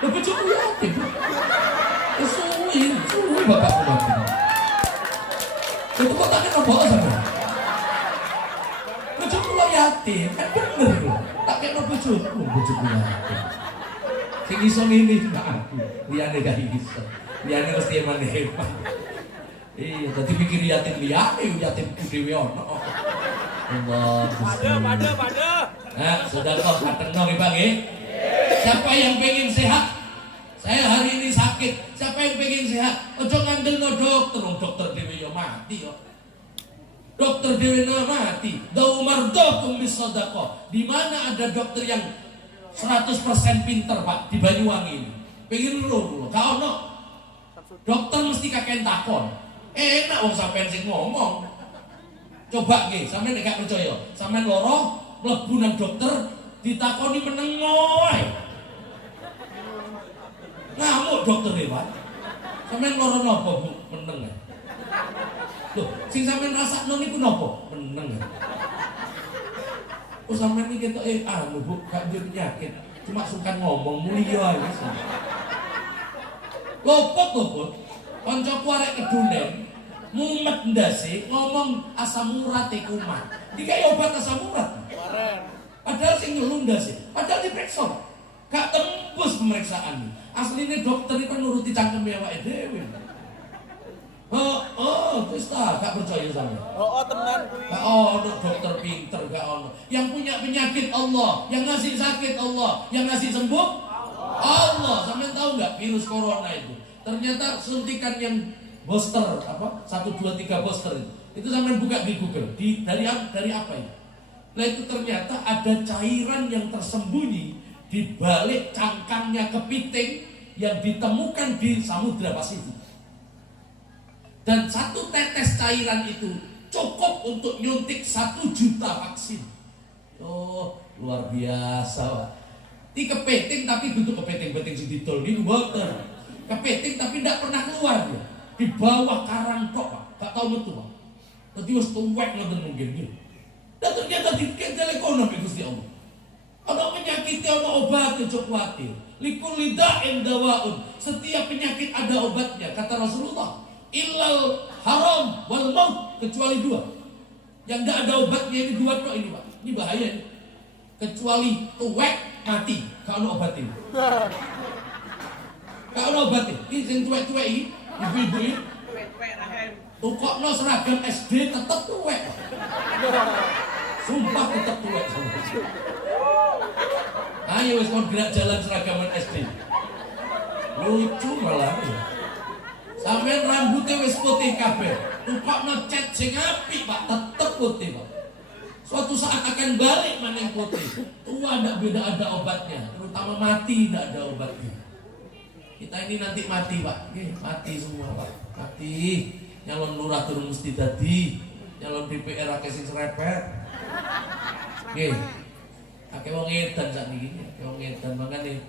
Lho bojoku yatim. Suwi bapakku mati. Itu kok tak kek opo sampe? Bojoku lo yatim, kan bener lho. Tak kek bojoku yatim. Sing iso ngene cuma aku. Liyane gak iso. Liyane mesti emane hebat. Iya, tadi pikir yatim liyane, yatimku dhewe ono. Allah. Pada. Nah, sudah kok katengno nggih Bang nggih. Siapa yang pengen sehat? Saya hari ini sakit. Siapa yang pengen sehat? Ojo ngandelno dokter, dokter dhewe yo mati yo. Dokter dhewe mati. Dau mardakum bisadaqah. Di mana ada dokter yang 100% pinter Pak di Banyuwangi ini? Pengen lho, gak ono. Dokter mesti kakek takon. Enak wong sampean sing ngomong. Coba nggih, sampean nek gak percaya, sampean loro mlebu nang dokter ditakoni meneng wae. dokter Pak. Sampeyan lara napa Bu? Meneng. Loh, sing sampeyan rasakno niku napa? Meneng. Oh sampeyan iki ketok anu Bu, gak duwe penyakit. Cuma suka ngomong mulia wis. Lopot. Kancaku arek kedunen mumet ndase ngomong asam urat e kumat. Dikai obat asam urat. Padahal sing nyelun ndase, padahal diperiksa. Gak tembus pemeriksaan. Asline dokter iku nuruti cangkeme awake dhewe. Terus gak percaya sama. Tenan kuwi. Dokter pinter gak ono. Yang punya penyakit Allah, yang ngasih sakit Allah, yang ngasih sembuh Allah. Sampeyan tahu nggak virus corona itu? Ternyata suntikan yang booster 1, 2, 3 booster itu sampeyan buka di Google. Dari apa itu? Nah itu ternyata ada cairan yang tersembunyi di balik cangkangnya kepiting yang ditemukan di Samudra Pasifik. Dan 1 tetes cairan itu cukup untuk nyuntik 1 juta vaksin. Luar biasa Pak. Ini kepiting tapi bentuk kepiting sing didol niku mboten. Kepiting tapi tidak pernah keluar dia. Di bawah karang tok Pak. Gak tahu metu Pak. Dadi wis tuwek ngoten mungkin gitu. Dan ternyata dikekel ekonomi Gusti Allah. Ada penyakit, ada obat, jangan khawatir. Likulli da'in dawaun. Setiap penyakit ada obatnya, kata Rasulullah. Illal haram wal maut, kecuali 2. Yang tidak ada obatnya ini 2 tok ini Pak. Ini bahaya ini. Kecuali tuwek mati, kalau obatin. Kalau obatin, ini yang tuwek-tuwek ini, ibu-ibu ini. Tukokno seragam SD tetap tuwek. Sumpah tetap tuwek. Ayo wis kon gerak jalan seragaman SD. Lucu malah. Sampeyan rambutnya wis putih kabeh. Tukokno cat sing apik Pak, tetep putih Pak. Suatu saat akan balik maning putih. Tua ndak beda ada obatnya, terutama mati ndak ada obatnya. Kita ini nanti mati Pak. Mati semua Pak. Mati. Nyalon lurah turun mesti dadi, nyalon DPR akeh sing serepet. Nggih. Akeh wong edan sakniki, akeh wong edan makane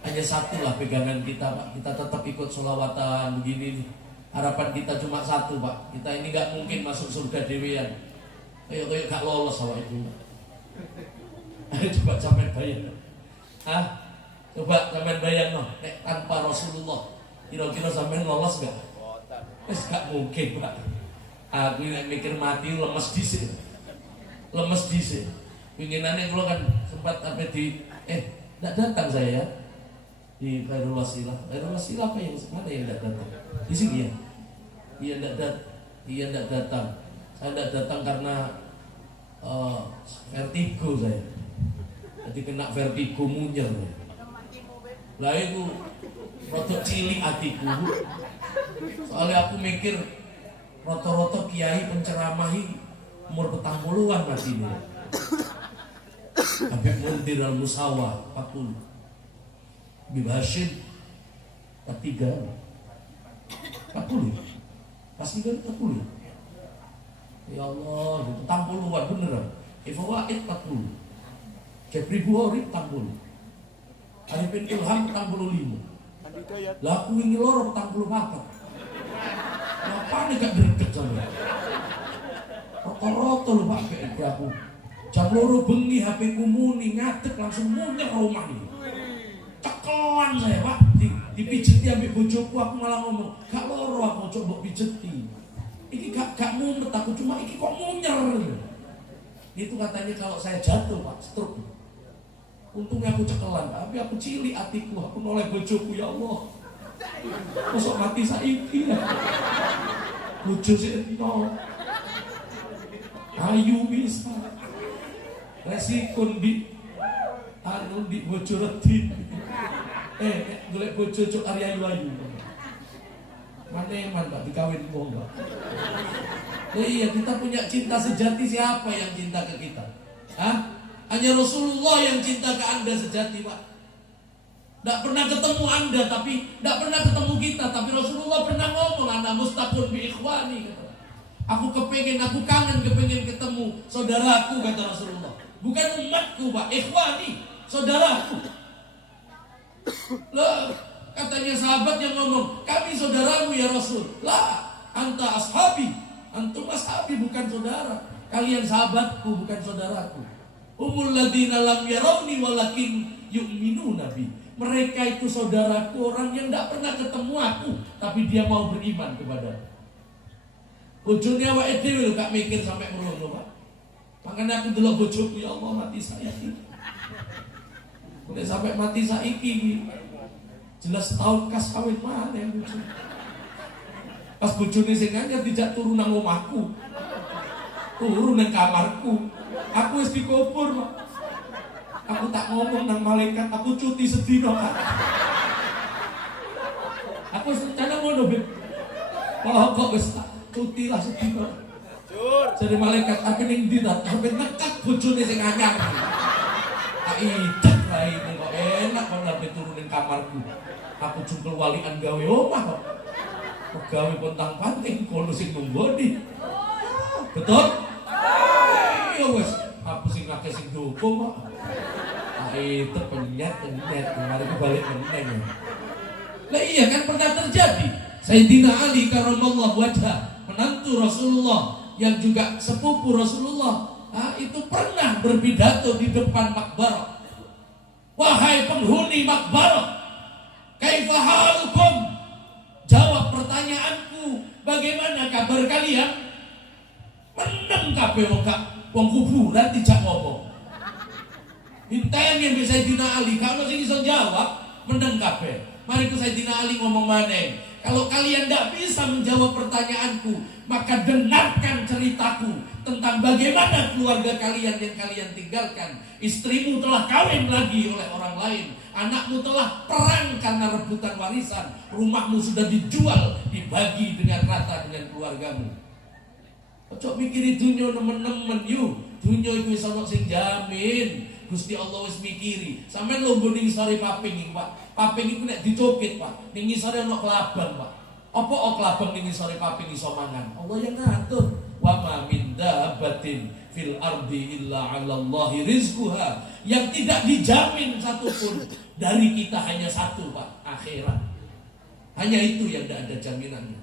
hanya satu lah pegangan kita Pak. Kita tetap ikut sholawatan begini. Harapan kita cuma satu Pak. Kita ini gak mungkin masuk surga dewean. Ayo gak lolos awak itu. Ayo coba sampean bayang. Coba sampean bayang nek tanpa Rasulullah. Kira-kira sampean lolos gak? Wis gak mungkin Pak. Aku nek mikir mati lemes dhisik. Lemes dhisik. Pinginannya kalau kan sempat sampai di tidak datang saya di Khairul Wasilah. Khairul Wasilah apa yang mana yang tidak datang? Di sini ya. Dia tidak datang. Saya tidak datang karena vertigo saya. Jadi kena vertigo munyer. Lah itu rotok cilik hatiku. Soalnya aku mikir roto-roto kiai penceramahi umur 40-an mati ini. Habib Mundir Al-Musawa 40, Habib Hashim 43 40 pasti kan 40. Ya Allah, itu 40-an beneran. Fawaid 40, Jabri Buhari 40, Arifin Ilham 45. Lah aku ini loro 44. Apa nih gak greget sama? Roto-roto lho Pak kayak aku. Jam 2 bengi HP ku muni ngadeg langsung munyer rumah ini. Cekelan saya Pak, dipijeti ambek bojoku, aku malah ngomong, gak loro aku coba pijeti. Iki gak mumet aku, cuma iki kok munyer. Itu katanya kalau saya jatuh Pak, stroke. Untungnya aku cekelan, tapi aku cilik hatiku, aku noleh bojoku, ya Allah. Masuk mati saiki ya. Bojo sik no. Ayu bisa. Resiko di bojo redin. Golek bojo cuk ayu-ayu. Maneman Pak dikawin wong Pak. Iya, kita punya cinta sejati, siapa yang cinta ke kita? Hanya Rasulullah yang cinta ke Anda sejati Pak. Tidak pernah ketemu Anda, tapi tidak pernah ketemu kita, tapi Rasulullah pernah ngomong, ana mustaqun bi ikhwani kata. Aku kangen kepengen ketemu saudaraku kata Rasulullah. Bukan umatku Pak, ikhwani, saudaraku. Loh, Katanya sahabat yang ngomong, kami saudaramu ya Rasul. La, anta ashabi. Antum ashabi, bukan saudara. Kalian sahabatku, bukan saudaraku. Umul ladina lam yarawni walakin yu'minu nabi. Mereka itu saudaraku, orang yang tidak pernah ketemu aku, tapi dia mau beriman kepada. Bojone awake dhewe lho gak mikir sampai merono, Pak. Makanya aku delok bojoku, ya Allah mati saya iki. Udah sampai mati saiki. Jelas tahun kas kawin mana yang lucu. Pas bojone sing anyar dijak turu nang omahku. Turu nang kamarku. Aku wis dikubur, Pak. Aku tak ngomong nang malaikat, aku cuti sedina, Pak. Aku rencana ngono, Beb. Kok wis tak cuti lah sedina. Jadi malaikat aku ning ndi ta? Sampe nekat bojone sing anyar. Tak idek wae kok enak kok sampe turu ning kamarku. Aku jungkel walian gawe omah kok. Pegawe pontang panting kono sing nunggoni. Betul? Iya wes, aku sing ngake sing dukung kok. Itu penyet kemarin balik meneng. Lah iya kan pernah terjadi. Sayyidina Ali karramallahu wajhah, menantu Rasulullah yang juga sepupu Rasulullah, itu pernah berpidato di depan makbarah. Wahai penghuni makbarah, kaifa halukum? Jawab pertanyaanku, bagaimana kabar kalian? Meneng kabeh wong kuburan dijak ngomong. Hintayang yang bisa Sayyidina Ali, kalau sing iso jawab, meneng kabeh. Mari ku Sayyidina Ali ngomong maneh. Kalau kalian tidak bisa menjawab pertanyaanku, maka dengarkan ceritaku tentang bagaimana keluarga kalian yang kalian tinggalkan. Istrimu telah kawin lagi oleh orang lain. Anakmu telah perang karena rebutan warisan. Rumahmu sudah dijual, dibagi dengan rata dengan keluargamu. Ojo mikiri dunya nemen-nemen yuk. Dunya iku wis ana sing jamin. Gusti Allah wis mikiri. Sampeyan lungguh ning sore paping iki, Pak. Paping iku nek dicopit, Pak. Ning sore ana kelabang, Pak. Apa kelabang ning sore paping iso mangan? Allah yang ngatur. Wa ma min dabbatin fil ardi illa 'alallahi rizquha. Yang tidak dijamin satupun dari kita hanya satu, Pak, akhirat. Hanya itu yang tidak ada jaminannya.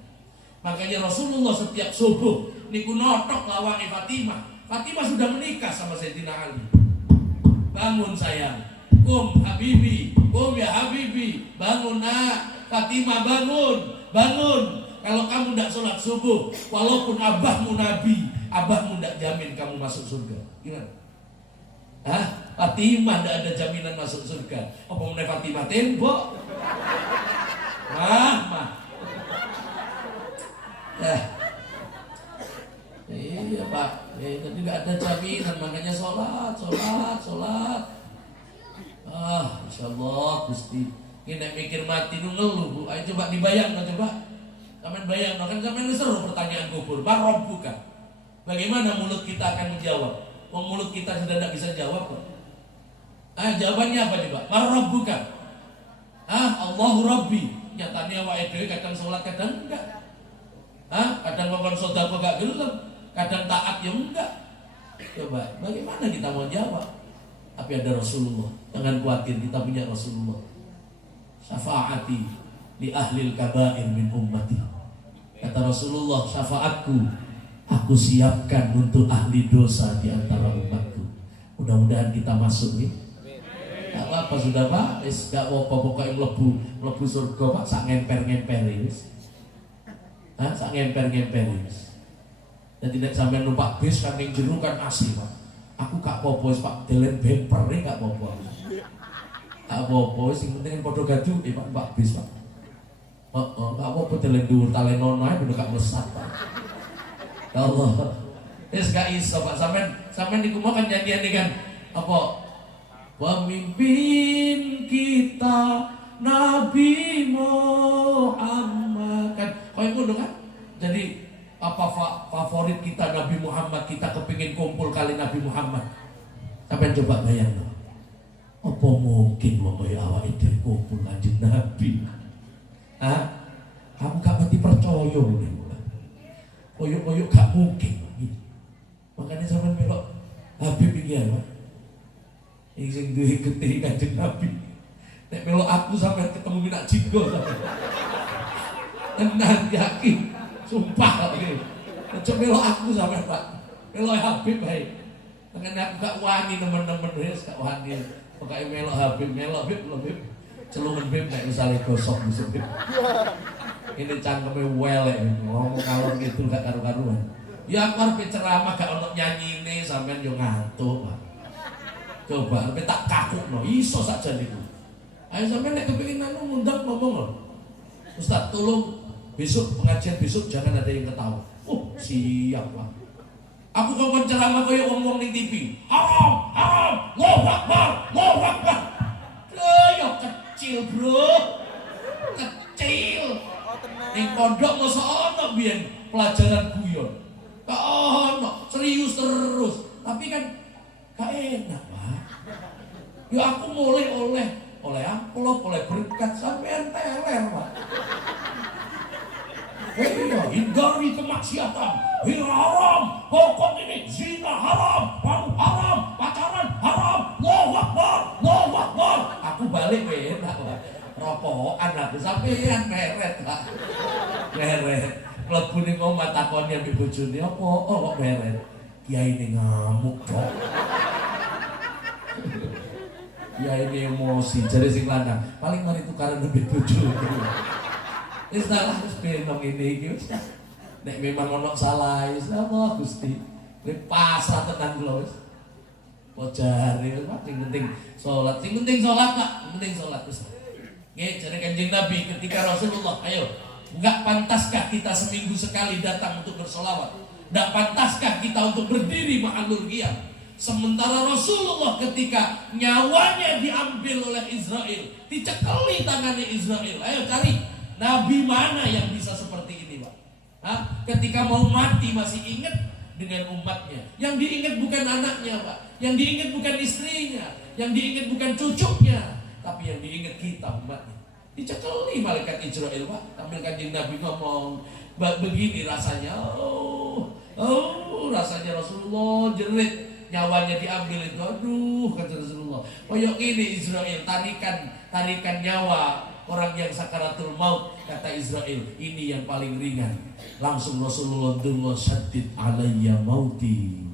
Makanya Rasulullah setiap subuh niku notok lawangi Fatimah. Fatimah sudah menikah sama Sayyidina Ali. Bangun sayang, Habibi, ya Habibi, bangun nak, Fatimah bangun. Kalau kamu tidak sholat subuh, walaupun abahmu nabi, abahmu tidak jamin kamu masuk surga. Gimana? Fatimah tidak ada jaminan masuk surga. Apa menurut Fatimah tembok? Mah. Iya Pak, tapi nggak ada jaminan, makanya sholat. Insya Allah Gusti. Ini nek mikir mati nu ngeluh Bu. Ayo coba dibayangkan coba. Sampeyan bayangkan kan sampeyan seru pertanyaan kubur. Barob bukan. Bagaimana mulut kita akan menjawab? Mulut kita sudah tidak bisa jawab kok. Jawabannya apa coba? Barob bukan. Allahu Rabbi. Nyatanya awake dhewe kadang sholat kadang enggak. Kadang ngomong sedekah gak gelem, kadang taat ya enggak. Coba, bagaimana kita mau jawab? Tapi ada Rasulullah. Jangan khawatir, kita punya Rasulullah. Syafaati li ahlil kabair min ummati. Kata Rasulullah, syafaatku aku siapkan untuk ahli dosa di antara umatku. Mudah-mudahan kita masuk nih. Gak apa-apa sudah Pak, gak apa-apa pokoknya mlebu surga Pak, sak ngemper-ngemper wis. Sak ngemper-ngemper wis. Dan tidak sampai numpak bis kan ning jero kan asli Pak. Aku gak apa-apa wis Pak, delen bemper gak apa-apa. Gak apa-apa wis sing penting padha gaduke Pak numpak bis Pak. Gak apa-apa delen dhuwur talenono ae bener gak mesat Pak. Ya Allah. Wis gak iso Pak, sampean niku mau kan nyanyian kan apa? Pemimpin kita Nabi Muhammad kan, kau ngono kan? Jadi apa favorit kita Nabi Muhammad, kita kepingin kumpul kali Nabi Muhammad. Sampai coba bayang loh. Apa mungkin wong kaya awake dhewe kumpul kanjeng Nabi? Kamu gak mesti percaya lho. Koyo gak mungkin. Makanya sampean melok Habib iki ya, Pak. Sing duwe getih kanjeng Nabi. Nek melo aku sampai ketemu minak jigo sampai. Tenan yakin, sumpah iki. Aja melo aku sampai Pak. Melo Habib bae. Pengen aku gak wani nemen-nemen wis gak wani. Pokoke melo Habib, melo Habib. Celungan Bib nek misale gosok musuh Bib. Ini cangkeme welek ngomong kalor gitu gak karu-karuan. Ya aku arep ceramah gak ono nyanyine sampean yo ngantuk, Pak. Coba arep tak kakukno, iso saja niku. Ayo sampean nek kepengin anu ngundang ngomong lho. Ustaz, tolong besok pengajian besok jangan ada yang ketawa. Oh, siap, Pak. Aku kok ceramah koyo wong-wong ning TV. Haram, haram, Allahu Akbar, Allahu Akbar. Yo kecil, Bro. Kecil. Ning pondok mosok ono biyen pelajaran guyon. Gak ono, serius terus. Tapi kan gak enak, Pak. Ya aku mulai oleh amplop, oleh berkat sampean teler, Pak. Iya, hindari kemaksiatan. Haram, pokok ini zina haram, haram, pacaran haram. Allahu Akbar, Allahu Akbar. Aku balik enak, Pak. Rokokan aku sampean meret, Pak. Meret. Mlebu ning omah takoni ambek bojone apa? Oh kok meret. Kiai ini ngamuk, Cok. Kiai ini emosi, jare sing lanang. Paling mari tukaran ambek bojone. Wis salah wis benong ngene iki wis. Nek memang ono salah, wis apa Gusti. Wis pasrah tenan kula wis. Kok jare Pak, sing penting salat. Sing penting salat, Pak. Sing penting salat wis. Nggih, jare Kanjeng Nabi ketika Rasulullah, ayo, enggak pantaskah kita seminggu sekali datang untuk bersolawat? Enggak pantaskah kita untuk berdiri ma'alul qiyam? Sementara Rasulullah ketika nyawanya diambil oleh Israel, dicekali tangannya Israel. Ayo cari Nabi mana yang bisa seperti ini, Pak? Hah? Ketika mau mati masih ingat dengan umatnya. Yang diingat bukan anaknya, Pak. Yang diingat bukan istrinya. Yang diingat bukan cucunya. Tapi yang diingat kita umatnya. Dicekali malaikat Israel, Pak. Sambil Kanjeng Nabi ngomong, begini rasanya. Rasanya Rasulullah jerit. Nyawanya diambil itu. Aduh, kata Rasulullah. Koyok ini Israel, tarikan nyawa orang yang sakaratul maut. Kata Israel, ini yang paling ringan. Langsung Rasulullah dulu syadid alayya mauti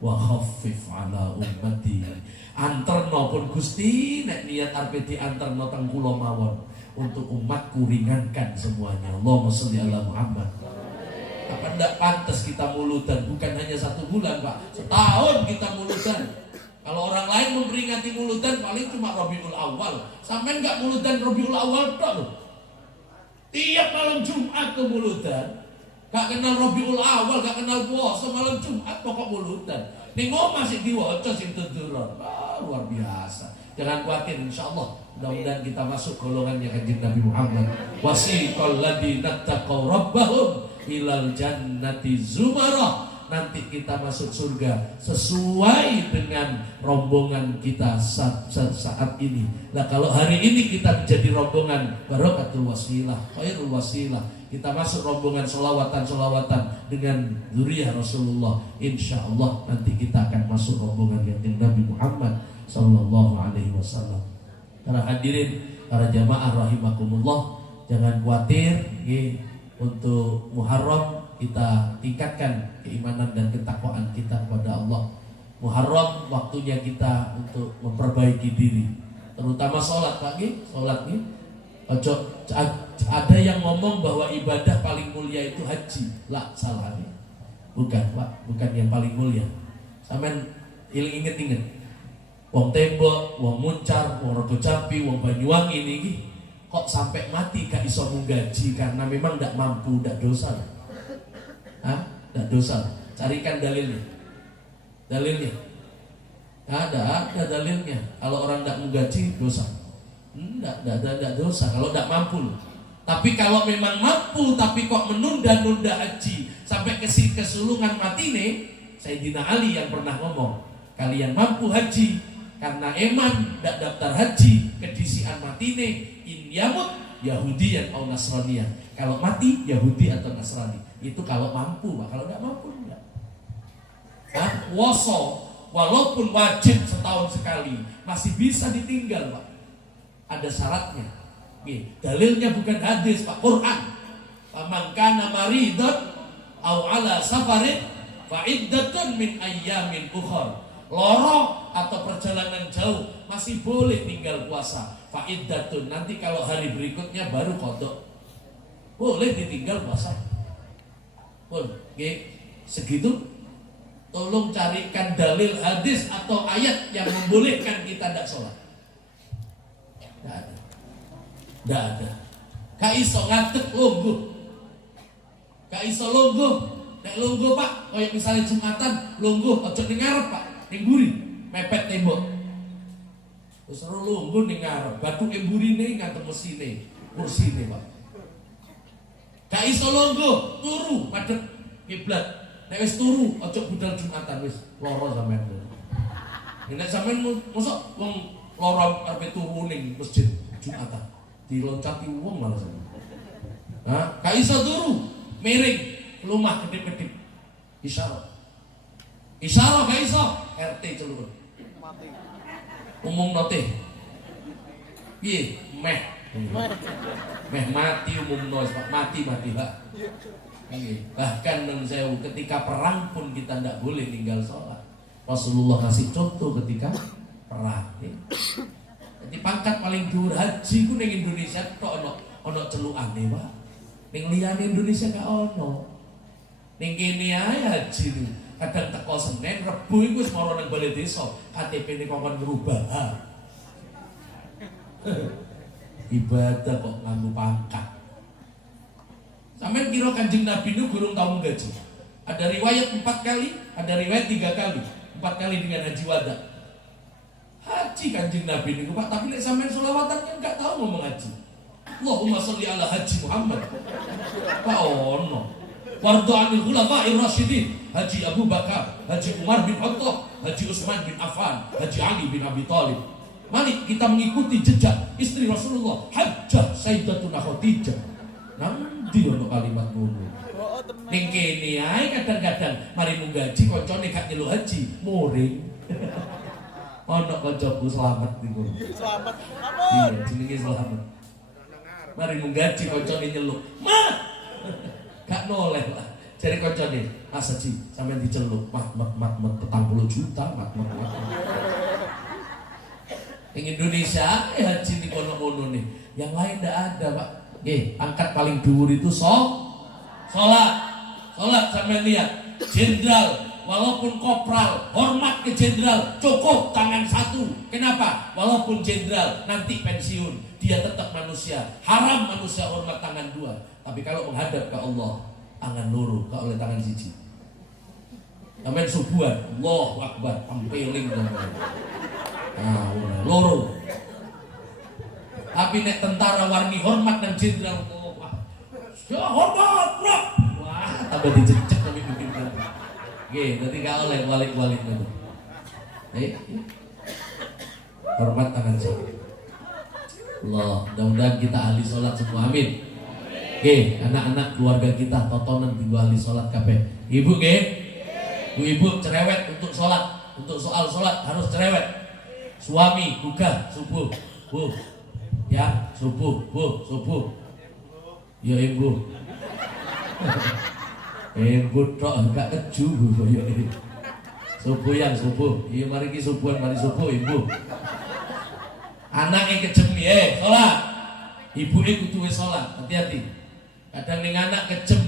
wa khaffif ala ummati. Anterno pun Gusti nek niat arep dianterno teng kula mawon untuk umatku ringankan semuanya. Allahumma sholli ala Muhammad. Apa ndak pantas kita mulutan? Bukan hanya 1 bulan, Pak. Setahun kita mulutan. Kalau orang lain memperingati mulutan paling cuma Rabiul Awal. Sampai enggak mulutan Rabiul Awal tok loh. Tiap malam Jumat ke mulutan. Gak kenal Rabiul Awal, gak kenal puasa, malam Jumat pokok mulutan. Ning omah sing diwaca sing tuturan. Luar biasa. Jangan khawatir, insyaallah mudah-mudahan kita masuk golongannya Kanjeng Nabi Muhammad. Wasiqal ladzina taqaw rabbahum ilal jannati zumara. Nanti kita masuk surga sesuai dengan rombongan kita saat ini. Nah kalau hari ini kita menjadi rombongan barakatul wasilah, khairul wasilah, kita masuk rombongan solawatan dengan dzurriyyah Rasulullah. Insya Allah nanti kita akan masuk rombongan yang Nabi Muhammad Sallallahu Alaihi Wasallam. Para hadirin, para jamaah rahimakumullah, jangan khawatir, untuk Muharram kita tingkatkan keimanan dan ketakwaan kita kepada Allah. Muharram waktunya kita untuk memperbaiki diri, terutama sholat, Pak. Sholat nih, ada yang ngomong bahwa ibadah paling mulia itu haji. Lah, salah nih. Bukan, Pak, bukan yang paling mulia. Sampeyan inget wong Tembok, wong Muncar, wong Regojampi, wong Banyuwangi niki kok sampai mati gak iso menggaji karena memang ndak mampu, ndak dosa. Ndak dosa. Carikan dalilnya. Ada dalilnya. Kalau orang ndak menggaji dosa. Ndak dosa kalau ndak mampu. Tapi kalau memang mampu tapi kok menunda-nunda haji sampai kesulungan matine, Sayyidina Ali yang pernah ngomong, kalian mampu haji karena eman ndak daftar haji kedisian matine in yamut Yahudiyan atau Nasraniyan. Kalau mati Yahudi atau Nasrani. Itu kalau mampu, Pak. Kalau nggak mampu enggak. Woso walaupun wajib setahun sekali masih bisa ditinggal, Pak. ada syaratnya. Dalilnya bukan hadis, Pak, Quran. Faman kana maridun aw ala safarin fa iddatun min ayyamin ukhra. Loro atau perjalanan jauh masih boleh tinggal puasa. Fa iddatun, nanti kalau hari berikutnya baru qada. Boleh ditinggal puasa. Boleh. Segitu. Tolong carikan dalil hadis atau ayat yang membolehkan kita tidak sholat. Tidak ada. Gak iso ngadeg lungguh. Gak iso lungguh. Nek lungguh Pak, kayak misalnya Jumatan lungguh ojo ning ngarep Pak, ning mburi, mepet tembok. Terus lungguh ning ngarep, bathuke mburine ngantek mesine, kursine Pak. Gak iso lungguh, turu madhep kiblat. Nek wis turu ojo budal Jumatan wis lara sampean. Nek sampean mosok wong lara arep turu ning masjid Jumatan. Diloncati uang malah sama. Nah, gak iso turu, miring, lumah kedip-kedip. Isyarah gak iso, RT celurut. Umum note. Piye? Meh mati umum noise, Pak. Mati Pak. Bahkan nang sewu ketika perang pun kita ndak boleh tinggal sholat. Rasulullah kasih contoh ketika perang. Jadi pangkat paling dhuwur haji ku ning Indonesia tok ono celukane, Pak. Ning liyane Indonesia gak ono. Ning kene ae haji ku kadang teko Senin, Rebo iku wis mara nang balai desa, KTP-ne kongkon ngrubah. Ibadah kok nganggo pangkat. Sampeyan kira Kanjeng Nabi nu gurung tau nggaji. Ada riwayat 4 kali, ada riwayat 3 kali. 4 kali dengan haji wada. Haji Kanjeng Nabi niku Pak, tapi nek sampean selawatan kan gak tahu ngomong haji. Allahumma sholli ala haji Muhammad. Pak ono. Wardu anil khulafa'ir rasyidin, Haji Abu Bakar, Haji Umar bin Khattab, Haji Utsman bin Affan, Haji Ali bin Abi Thalib. Mari kita mengikuti jejak istri Rasulullah, Hajjah Sayyidatuna Khadijah. Nanti ono kalimat ngono. Ning kene ae kadang-kadang mari munggaji kancane gak nyeluk haji, muring. Ono kancaku selamat niku. Selamat. Iya, jenenge selamat. Mari munggaji kancane nyeluk. Mah. Gak noleh lah. Jadi kancane, Mas Haji, sampeyan diceluk, mat 40 juta, mat. Ing Indonesia haji di kono-kono nih. Yang lain ndak ada, Pak. Nggih, angkat paling dhuwur itu salat. Salat sampeyan lihat. Jenderal walaupun kopral, hormat ke jenderal, cukup tangan satu. Kenapa? Walaupun jenderal nanti pensiun, dia tetap manusia. Haram manusia hormat tangan dua. Tapi kalau menghadap ke Allah, tangan loro, gak oleh tangan siji. Amin subuhan, Allahu Akbar, ampeling namanya. Nah, loro. Tapi nek tentara warni hormat dan jenderal, wah, ya hormat, bro. Wah, tambah dicecek tapi bikin kan. Oke, nanti gak oleh balik-balik itu. Hormat tangan satu. Allah, mudah-mudahan kita ahli sholat semua, amin. Oke, anak-anak keluarga kita totonan tinggal ahli sholat kabeh. Ibu nggih? Ibu cerewet untuk sholat, untuk soal sholat harus cerewet. Suami gugah subuh, bu, ya subuh, bu, subuh. Ya ibu. Ibu tok enggak keju bu ya ini. Subuh yang subuh. Iya mari ki subuhan mari subuh ibu. Anak yang kejem sholat. Ibu ini kudu wis sholat, hati-hati. Kadang ning anak kejem,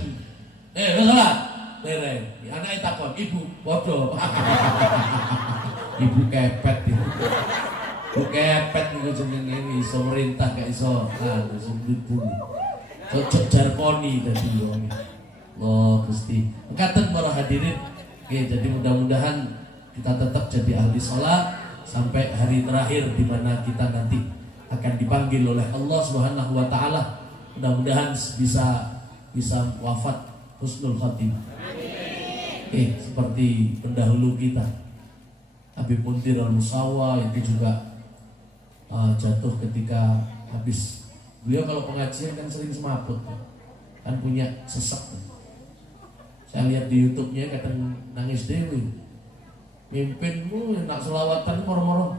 sholat, leren. Anaknya takon, ibu, bodoh. Ibu kepet itu. Ibu kepet niku jenenge ini iso merintah gak iso. Iso mlibuni. Cocok jarkoni tadi yo. Loh Gusti. Mekaten para hadirin. Oke, jadi mudah-mudahan kita tetap jadi ahli sholat sampai hari terakhir di mana kita nanti akan dipanggil oleh Allah Subhanahu wa taala. Mudah-mudahan bisa wafat husnul khatimah. Seperti pendahulu kita Habib Muntir Al-Musawa itu juga jatuh ketika habis. Beliau kalau pengajian kan sering semaput, kan punya sesak. Saya lihat di YouTube-nya kadang nangis dewi. Mimpinmu nak selawatan moro-moro.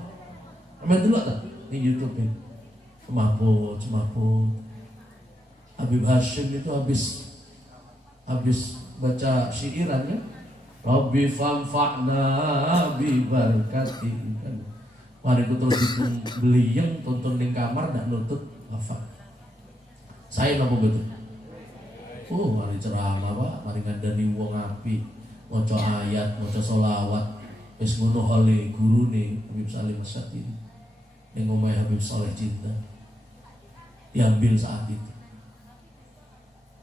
Aman dulu tak di YouTube-nya. Semaput. Habib Hashim itu habis baca syairannya, Rabbi fanfa'na bi barakati. Mari ku terus belieng tonton di kamar dan nutut hafal. Saya napa betul? Mari ceramah Pak, mari ngandani wong api, maca ayat, maca selawat. Wis ngono hale gurune Habib Salim Asyadili. Ning omahe Habib Saleh Cinta. Diambil saat itu.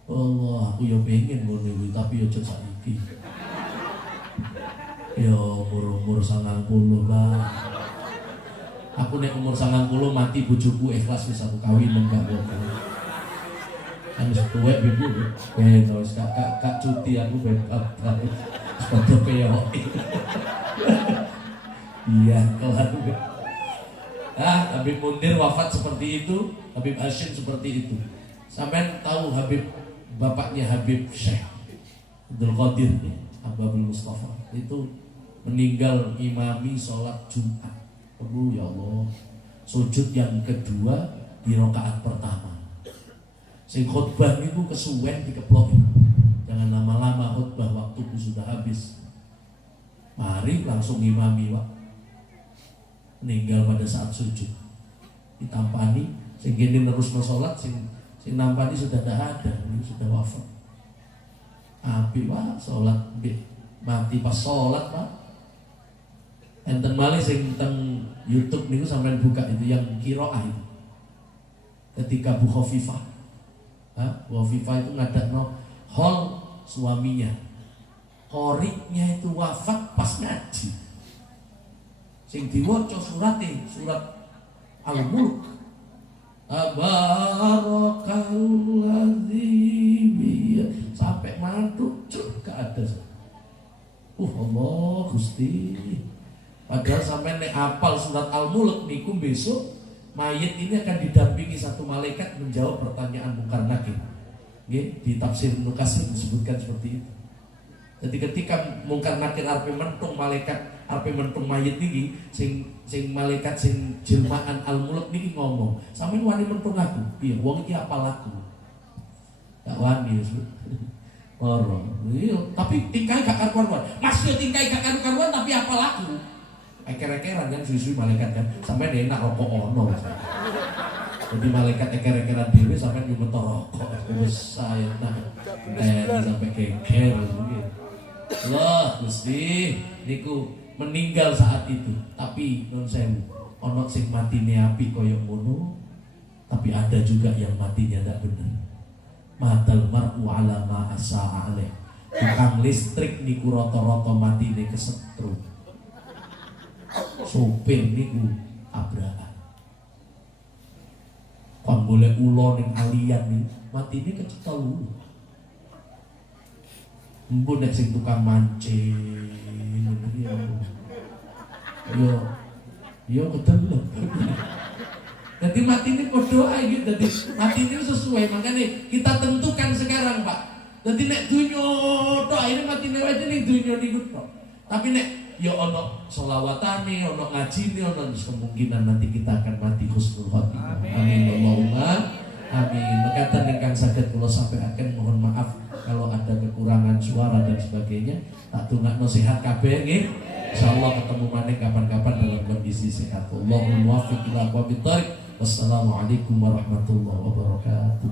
Allah, aku ya pengen ngono kuwi, tapi ya aja saiki. Ya umur 90 lah. Aku nek umur 90 mati bojoku ikhlas wis aku kawin enggak apa-apa. Kan wis tuwek bibu. Terus kakak cuti aku backup. Sepatu peyok. Iya, kelar. Habib Mundir wafat seperti itu, Habib Hashim seperti itu. Sampai tahu Habib bapaknya Habib Syekh Abdul Qadir Abdul Mustafa itu meninggal imami sholat Jumat. Ya Allah, sujud yang kedua di rakaat pertama. Sing khutbah itu kesuwen dikeplok. Jangan lama-lama khutbah, waktuku sudah habis. Mari langsung imami Pak. Meninggal pada saat sujud. Ditampani, sing gini terus sholat, sing nampani sudah tidak ada, ini sudah wafat. Api Pak, sholat mati pas sholat Pak. Enten malih sing teng YouTube niku sampean buka itu yang qiraah itu. Ketika Bu Khofifah, Bu Khofifah itu ngadakno hol suaminya. Qoriknya itu wafat pas ngaji. Sing diwaca surat Al-Mulk. Tabarakalladzi sampai mantuk gak ada. Allah Gusti. Padahal sampai nek apal surat Al-Mulk niku besok mayit ini akan didampingi satu malaikat menjawab pertanyaan Munkar Nakir. Nggih, di tafsir Ibnu Katsir disebutkan seperti itu. Jadi ketika Munkar Nakir arep mentung malaikat arep mentung mayit niki sing malaikat sing jelmaan Al-Mulk niki ngomong, "Sampeyan wani mentung aku?" "Iya, wong iki apal aku." Gak wani wis. Tapi tingkai gak karuan. Mas yo tingkai gak karuan tapi apal aku. Eker-ekeran kan susu malaikat kan sampai enak rokok ono. Jadi malaikat eker-ekeran dhewe sampai yo metu rokok wis saya nah sampai keker gitu. Allah Gusti niku meninggal saat itu, tapi non sewu ono sing matine api koyo ngono, tapi ada juga yang matinya tidak benar. Matal mar'u ala ma asa'a alaih. Tukang listrik niku rata-rata matine kesetrum. Sopir niku tabrakan. Kon boleh ulo ning alian nih, matine kecekel dulu. Empun nek sing tukang mancing yo kedelok. Jadi mati ini podo aja gitu. Jadi mati ini sesuai, makanya kita tentukan sekarang Pak. Jadi nek dunyo tok ini mati ini aja nih dunyo niku tok. Tapi nek yo ono selawatane, ono ngajine, ono kemungkinan nanti kita akan mati husnul khotimah. Amin Allahumma amin. Mekaten ingkang saged kula sampaikan, mohon maaf kalau ada kekurangan suara dan sebagainya. Tak tungakno sehat kabeh nggih. Insyaallah ketemu maneh kapan-kapan dalam kondisi sehat. Allahumma muwaffiq ila aqwamit thariq. Wassalamualaikum warahmatullahi wabarakatuh.